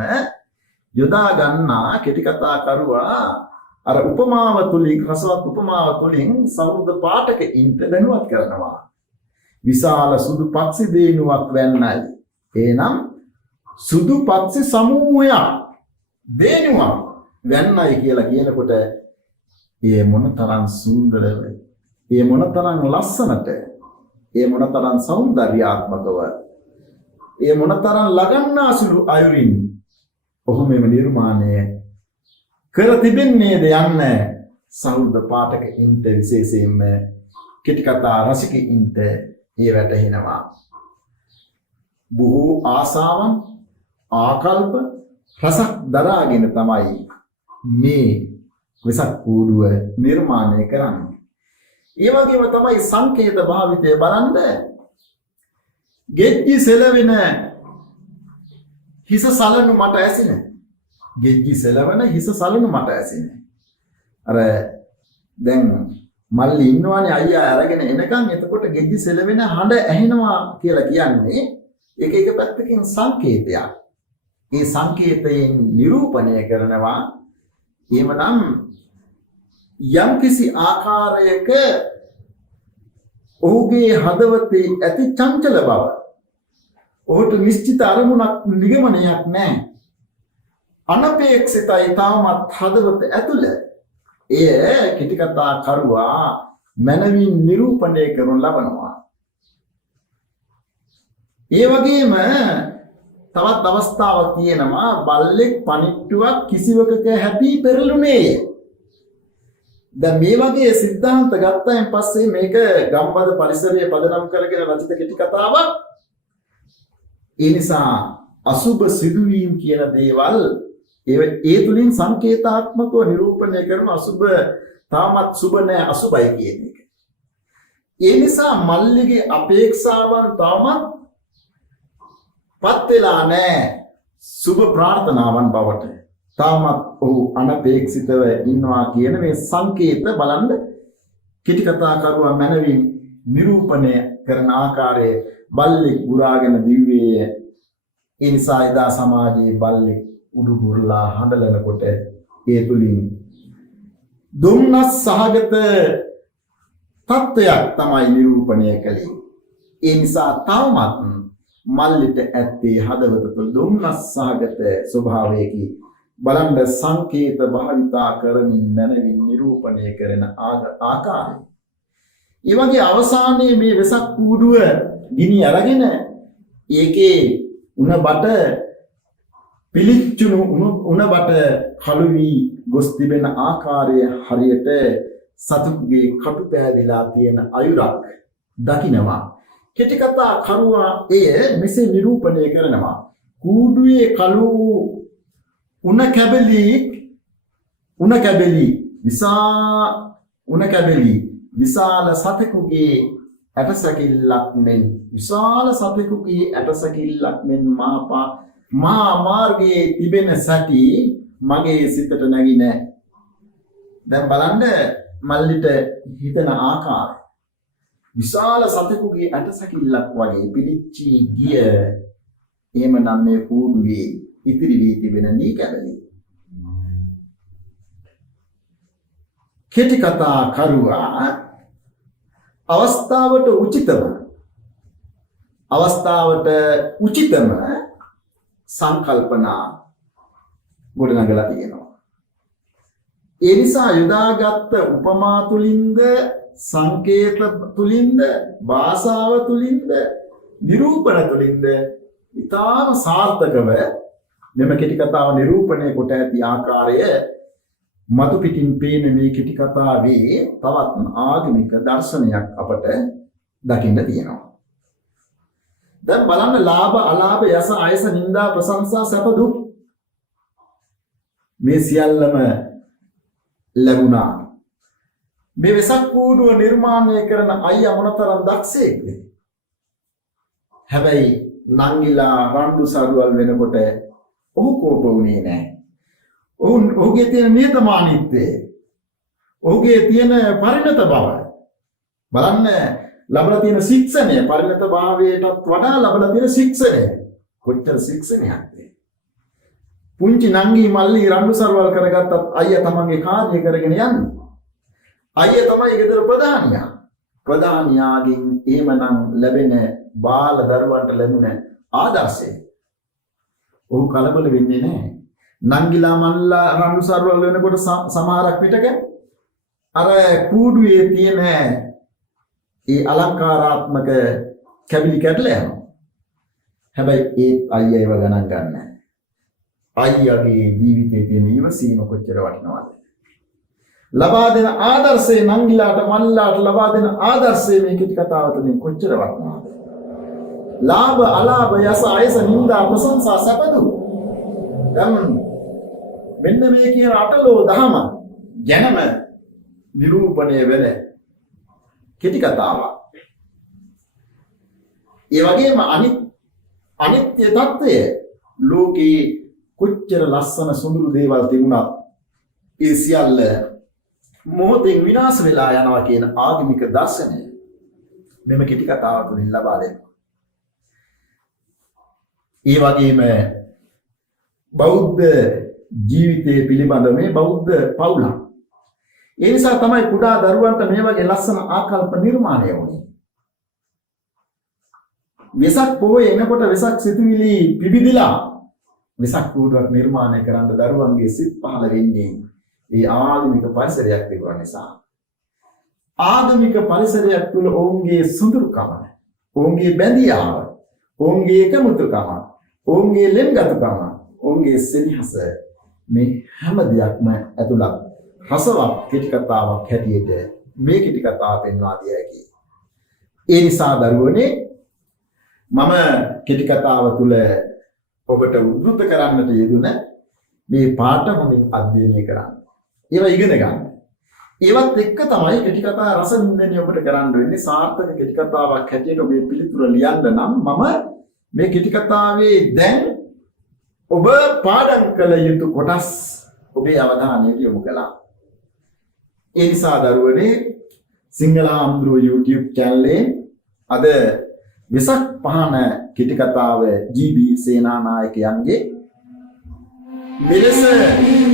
යොදා ගන්නා කෙටි කතා කරුවා අර උපමාව තුලින්, රසවත් උපමාව තුලින් සෞන්ද පාඨකයින්ට දැනුවත් කරනවා. විශාල සුදු පක්ෂි දේනුවක් වැන්නයි. එනම් සුදු පක්ෂි සමූහයක් දේනුවක් වැන්නයි කියලා කියනකොට ඒ මොනතරම් සුන්දරව, ඒ මොනතරම් ලස්සනට, ඒ මොනතරම් සෞන්දර්යාත්මකව, ඒ මොනතරම් ලගන්නාසුළු අයුරින් ඔහු මෙම නිර්මාණය කර තිබෙන්නේද යන්න සෞන්ද පාඨකයින්ට, විශේෂයෙන්ම කෙටි කතා රසිකයින්ට ඒ වැටහෙනවා. බොහෝ ආසාවන්, ආකල්ප රසක් දරාගෙන තමයි මේ වෙසක් කූඩුව නිර්මාණය කරන්නේ. ඒ වගේම තමයි සංකේත භාවිතය බලන්න. ගෙජ්ජි සෙලවෙන හිස සලනු මට ඇසින. ගෙජ්ජි සෙලවෙන හිස සලනු මට ඇසින. අර දැන් මල්ලි ඉන්නවානේ අයියා අරගෙන එනකන්, එතකොට ගෙජ්ජි සෙලවෙන හඬ ඇහෙනවා කියලා කියන්නේ ඒක එක පැත්තකින් සංකේතයක්. ඒ සංකේතයෙන් නිරූපණය කරනවා. එහෙමනම් යම්කිසි ආකාරයක ඔහුගේ හදවතේ ඇති චංචල බව, ඔහුට නිශ්චිත අරමුණක්, නිගමනයක් නැහැ. අනපේක්ෂිතයි තාමත් හදවත ඇතුළ. එය කෙටි කතා කරුවා මනමින් නිරූපණය කරනු ලබනවා. ඒ වගේම තවත් අවස්ථාවක් තියෙනවා. බල්ලෙක් පණිට්ටුවක් කිසිවකක හැපී පෙරළුණේය. දැන් මේ වගේ સિદ્ધාන්ත ගත්තයින් පස්සේ මේක ගම්බද පරිසරයේ පදනම් කරගෙන රචිත කෙටි කතාවක්. ඒ නිසා අසුබ සිදුවීම් කියන දේවල් ඒ තුලින් සංකේතාත්මකව නිරූපණය කරන අසුබ තාමත් සුබ නැහැ, අසුබයි කියන එක. ඒ නිසා මල්ලිගේ අපේක්ෂාවන් තාමත් පත් වෙලා නැහැ සුබ ප්‍රාර්ථනාවන් බවට. තාමත් ඔහු අනපේක්ෂිතව ඉන්නවා කියන මේ සංකේත බලන්න කෙටි කතා කරුවා මනවින් නිරූපණය කරන ආකාරයේ බල්ලෙක් බුරාගෙන දිව්වේය. ඒ නිසා එදා සමාජයේ බල්ලෙක් උඩු බුරලා හඬලනකොට ඒ තුලින් දුම්නස් සහගත තත්ත්වයක් තමයි නිරූපණය කළේ. ඒ නිසා තවමත් මල්ලිට ඇත්තේ හදවත තුළ දුම්නස් සහගත ස්වභාවයකි. බලන්න සංකේත භාවිතා කරමින් මනවින් නිරූපණය කරන ආකාරය. ඒ වගේ අවසානයේ මේ වෙසක් කූඩුව ගිනි අරගෙන ඒකේ උණ බට පිලිච්චුණු උණ බට කළු වී ගොස් තිබෙන ආකාරය හරියට සතුටුගේ කටු පෑදිලා තියෙන අයුරක් දකිනවා. කෙටි කතා කරුවා එය මෙසේ නිරූපණය කරනවා. කූඩුවේ කළු උණ කැබලි විශාල සතෙකුගේ ඇටසැකිල්ලක් මෙන් මහා මාර්ගයේ තිබෙන සැටි මගේ සිතට නැගින. දැන් බලන්න මල්ලිට හිතන ආකාරය. විශාල සතෙකුගේ ඇටසැකිල්ලක් වගේ පිළිච්චි ගිය. එහෙමනම් මේ කූඩුවේ ඉතිරි වී තිබෙන දී කැබලි. කෙටි කතා කරුවා අවස්ථාවට උචිතම සංකල්පනා ගොඩනගලා තියෙනවා. ඒ නිසා යොදාගත් උපමා තුලින්ද, සංකේත තුලින්ද, භාෂාව තුලින්ද, නිරූපණ තුලින්ද ඉතාම සාර්ථකව මෙම කෙටි කතාව නිරූපණය කොට ඇති ආකාරය මතු පිටින් පේන මේ කෙටි කතාවේ තවත් ආගමික දර්ශනයක් අපට දකින්න තියෙනවා. දැන් බලන්න ලාභ අලාභ යස අයස නිന്ദා ප්‍රශංසා සැප දුක් මේ සියල්ලම ලැබුණා. මේ වෙසක් කූඩුව නිර්මාණය කරන අයියා මොනතරම් දක්ෂයෙක්ද? හැබැයි නංගිලා රණ්ඩු සරුවල් වෙනකොට ඔහු කෝප වුණේ නැහැ. ඔහුගේ තියෙන නියතමානීත්වය, ඔහුගේ තියෙන පරිණත බව බලන්න, ලැබලා තියෙන ශික්ෂණය, පරිණත භාවයටත් වඩා ලැබලා තියෙන ශික්ෂණය කොච්චර ශික්ෂණයක්ද. පුංචි නංගි මල්ලි රණ්ඩු සරුවල් කරගත්තත් අයියා තමන්ගේ කාර්ය කරගෙන යන්නේ. අයියා තමයි ගෙදර ප්‍රධානියා. ප්‍රධානියාගෙන් එහෙමනම් ලැබෙන බාල දරුවන්ට ලැබුණ ආදර්ශය ඔහු කලබල වෙන්නේ නැහැ. නංගිලා මල්ලා රණ්ඩු සරුවල් වෙනකොට සමහරක් විටක අර කූඩුවේ තියෙන ඒ අලංකාරාත්මක කැබිලි කැඩලා යනවා. හැබැයි ඒත් අයියා ඒව ගණන් ගන්නෑ. අයියාගේ ජීවිතයේ තියෙන ඉවසීම කොච්චර වටිනවද? ලබා දෙන ආදර්ශය, නංගිලාට මල්ලාට ලබා දෙන ආදර්ශය මේ කිටි කතාව තුළින් කොච්චර වටිනවද? ලාභ අලාභ යස අයස නින්දා ප්‍රශංසා සැපදු. දැන් මෙන්න මේ කියන අටලෝ දහම ගැනම නිරූපණය වෙන කිටි කතාවක්. ඒ වගේම අනිත්‍ය తত্ত্বය ලෝකේ කොච්චර ලස්සන සුඳුරු දේවල් තිබුණත් ඒ සියල්ල මොහොතින් විනාශ වෙලා යනවා කියන ආගමික දර්ශනය මෙම කිටි කතාව තුළින් ලබා දෙනවා. ඒ වගේම බෞද්ධ ජීවිතයේ පිළිබඳ මේ බෞද්ධ පවුලක්. ඒ නිසා තමයි කුඩා දරුවන්ට මේ වගේ ලස්සන ආකල්ප නිර්මාණය වුණේ. වෙසක් පොහොය එනකොට වෙසක් සිතුවිලි පිබිදිලා වෙසක් පුඩුවක් නිර්මාණය කරන්න දරුවන්ගේ සිත් පහළ වෙන්නේ ඒ ආගමික පරිසරයක් තිබුණ නිසා. ආගමික පරිසරයක් තුළ ඔවුන්ගේ සුඳුරුකම, ඔවුන්ගේ බැඳියාව, ඔවුන්ගේ එකමුතුකම, ඔවුන්ගේ ලෙන්ගතුකම, ඔවුන්ගේ සෙනෙහස, මේ හැම දෙයක්ම ඇතුළත් රසවත් කිටි කතාවක් හැටියට මේ කිටි කතාව පෙන්වා දිය හැකියි. ඒ නිසා දරුවනේ මම කිටි කතාව තුළ ඔබට උද්දෘත කරන්නට යෙදුන මේ පාඩ හොඳින් අධ්‍යයනය කරන්න. ඒවා ඉගෙන ගන්න. ඒවත් එක්ක තමයි කිටි කතා රස වින්දනය ඔබට කරන්න වෙන්නේ. සාර්ථක කිටි කතාවක් හැටියට ඔබේ පිළිතුර ලියන්න නම් මම මේ කිටි කතාවේ දැන් ඔබ පාඩම් කළ යුතු කොටස් ඔබේ අවධානයට යොමු කළා. ඒ නිසා දරුවනේ සිංහල හාමුදුරුවෝ YouTube channel අද වෙසක් පහන කිටි කතාව ජී.බී. සේනානායකයන්ගේ මෙලෙස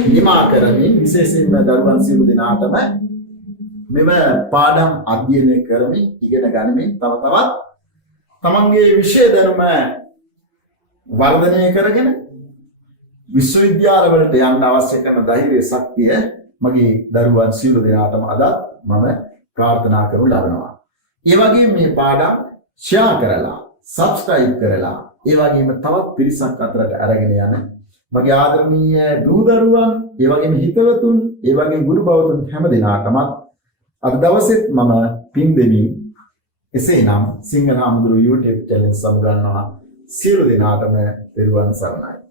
නිමා කරමින් විශේෂයෙන්ම දරුවන් සියලු දෙනාටම මෙම පාඩම් අධ්‍යයනය කරමින් ඉගෙන ගනිමින් තව තවත් තමන්ගේ විෂය ධර්ම වර්ධනය කරගෙන විශ්වවිද්‍යාලවලට යන්න අවශ්‍ය කරන ධෛර්ය ශක්තිය මගේ දරුවන් සියලු දෙනාටම අද මම ප්‍රාර්ථනා කරනු ලබනවා. ඒ වගේම මේ පාඩම් ෂෙයා කරලා, සබ්ස්ක්‍රයිබ් කරලා, ඒ වගේම තවත් පිරිසක් අතරට අරගෙන යන මගේ ආදරණීය දූ දරුවන්, ඒ වගේම හිතවතුන්, ඒ වගේම ගුරු භවතුන් හැම දෙනාටම අද දවසෙත් මම පින් දෙමි. එසේනම් සිංහල හාමුදුරුවෝ YouTube channel සමගන්නවා සියලු දෙනාටම පෙරවන් සරණයි.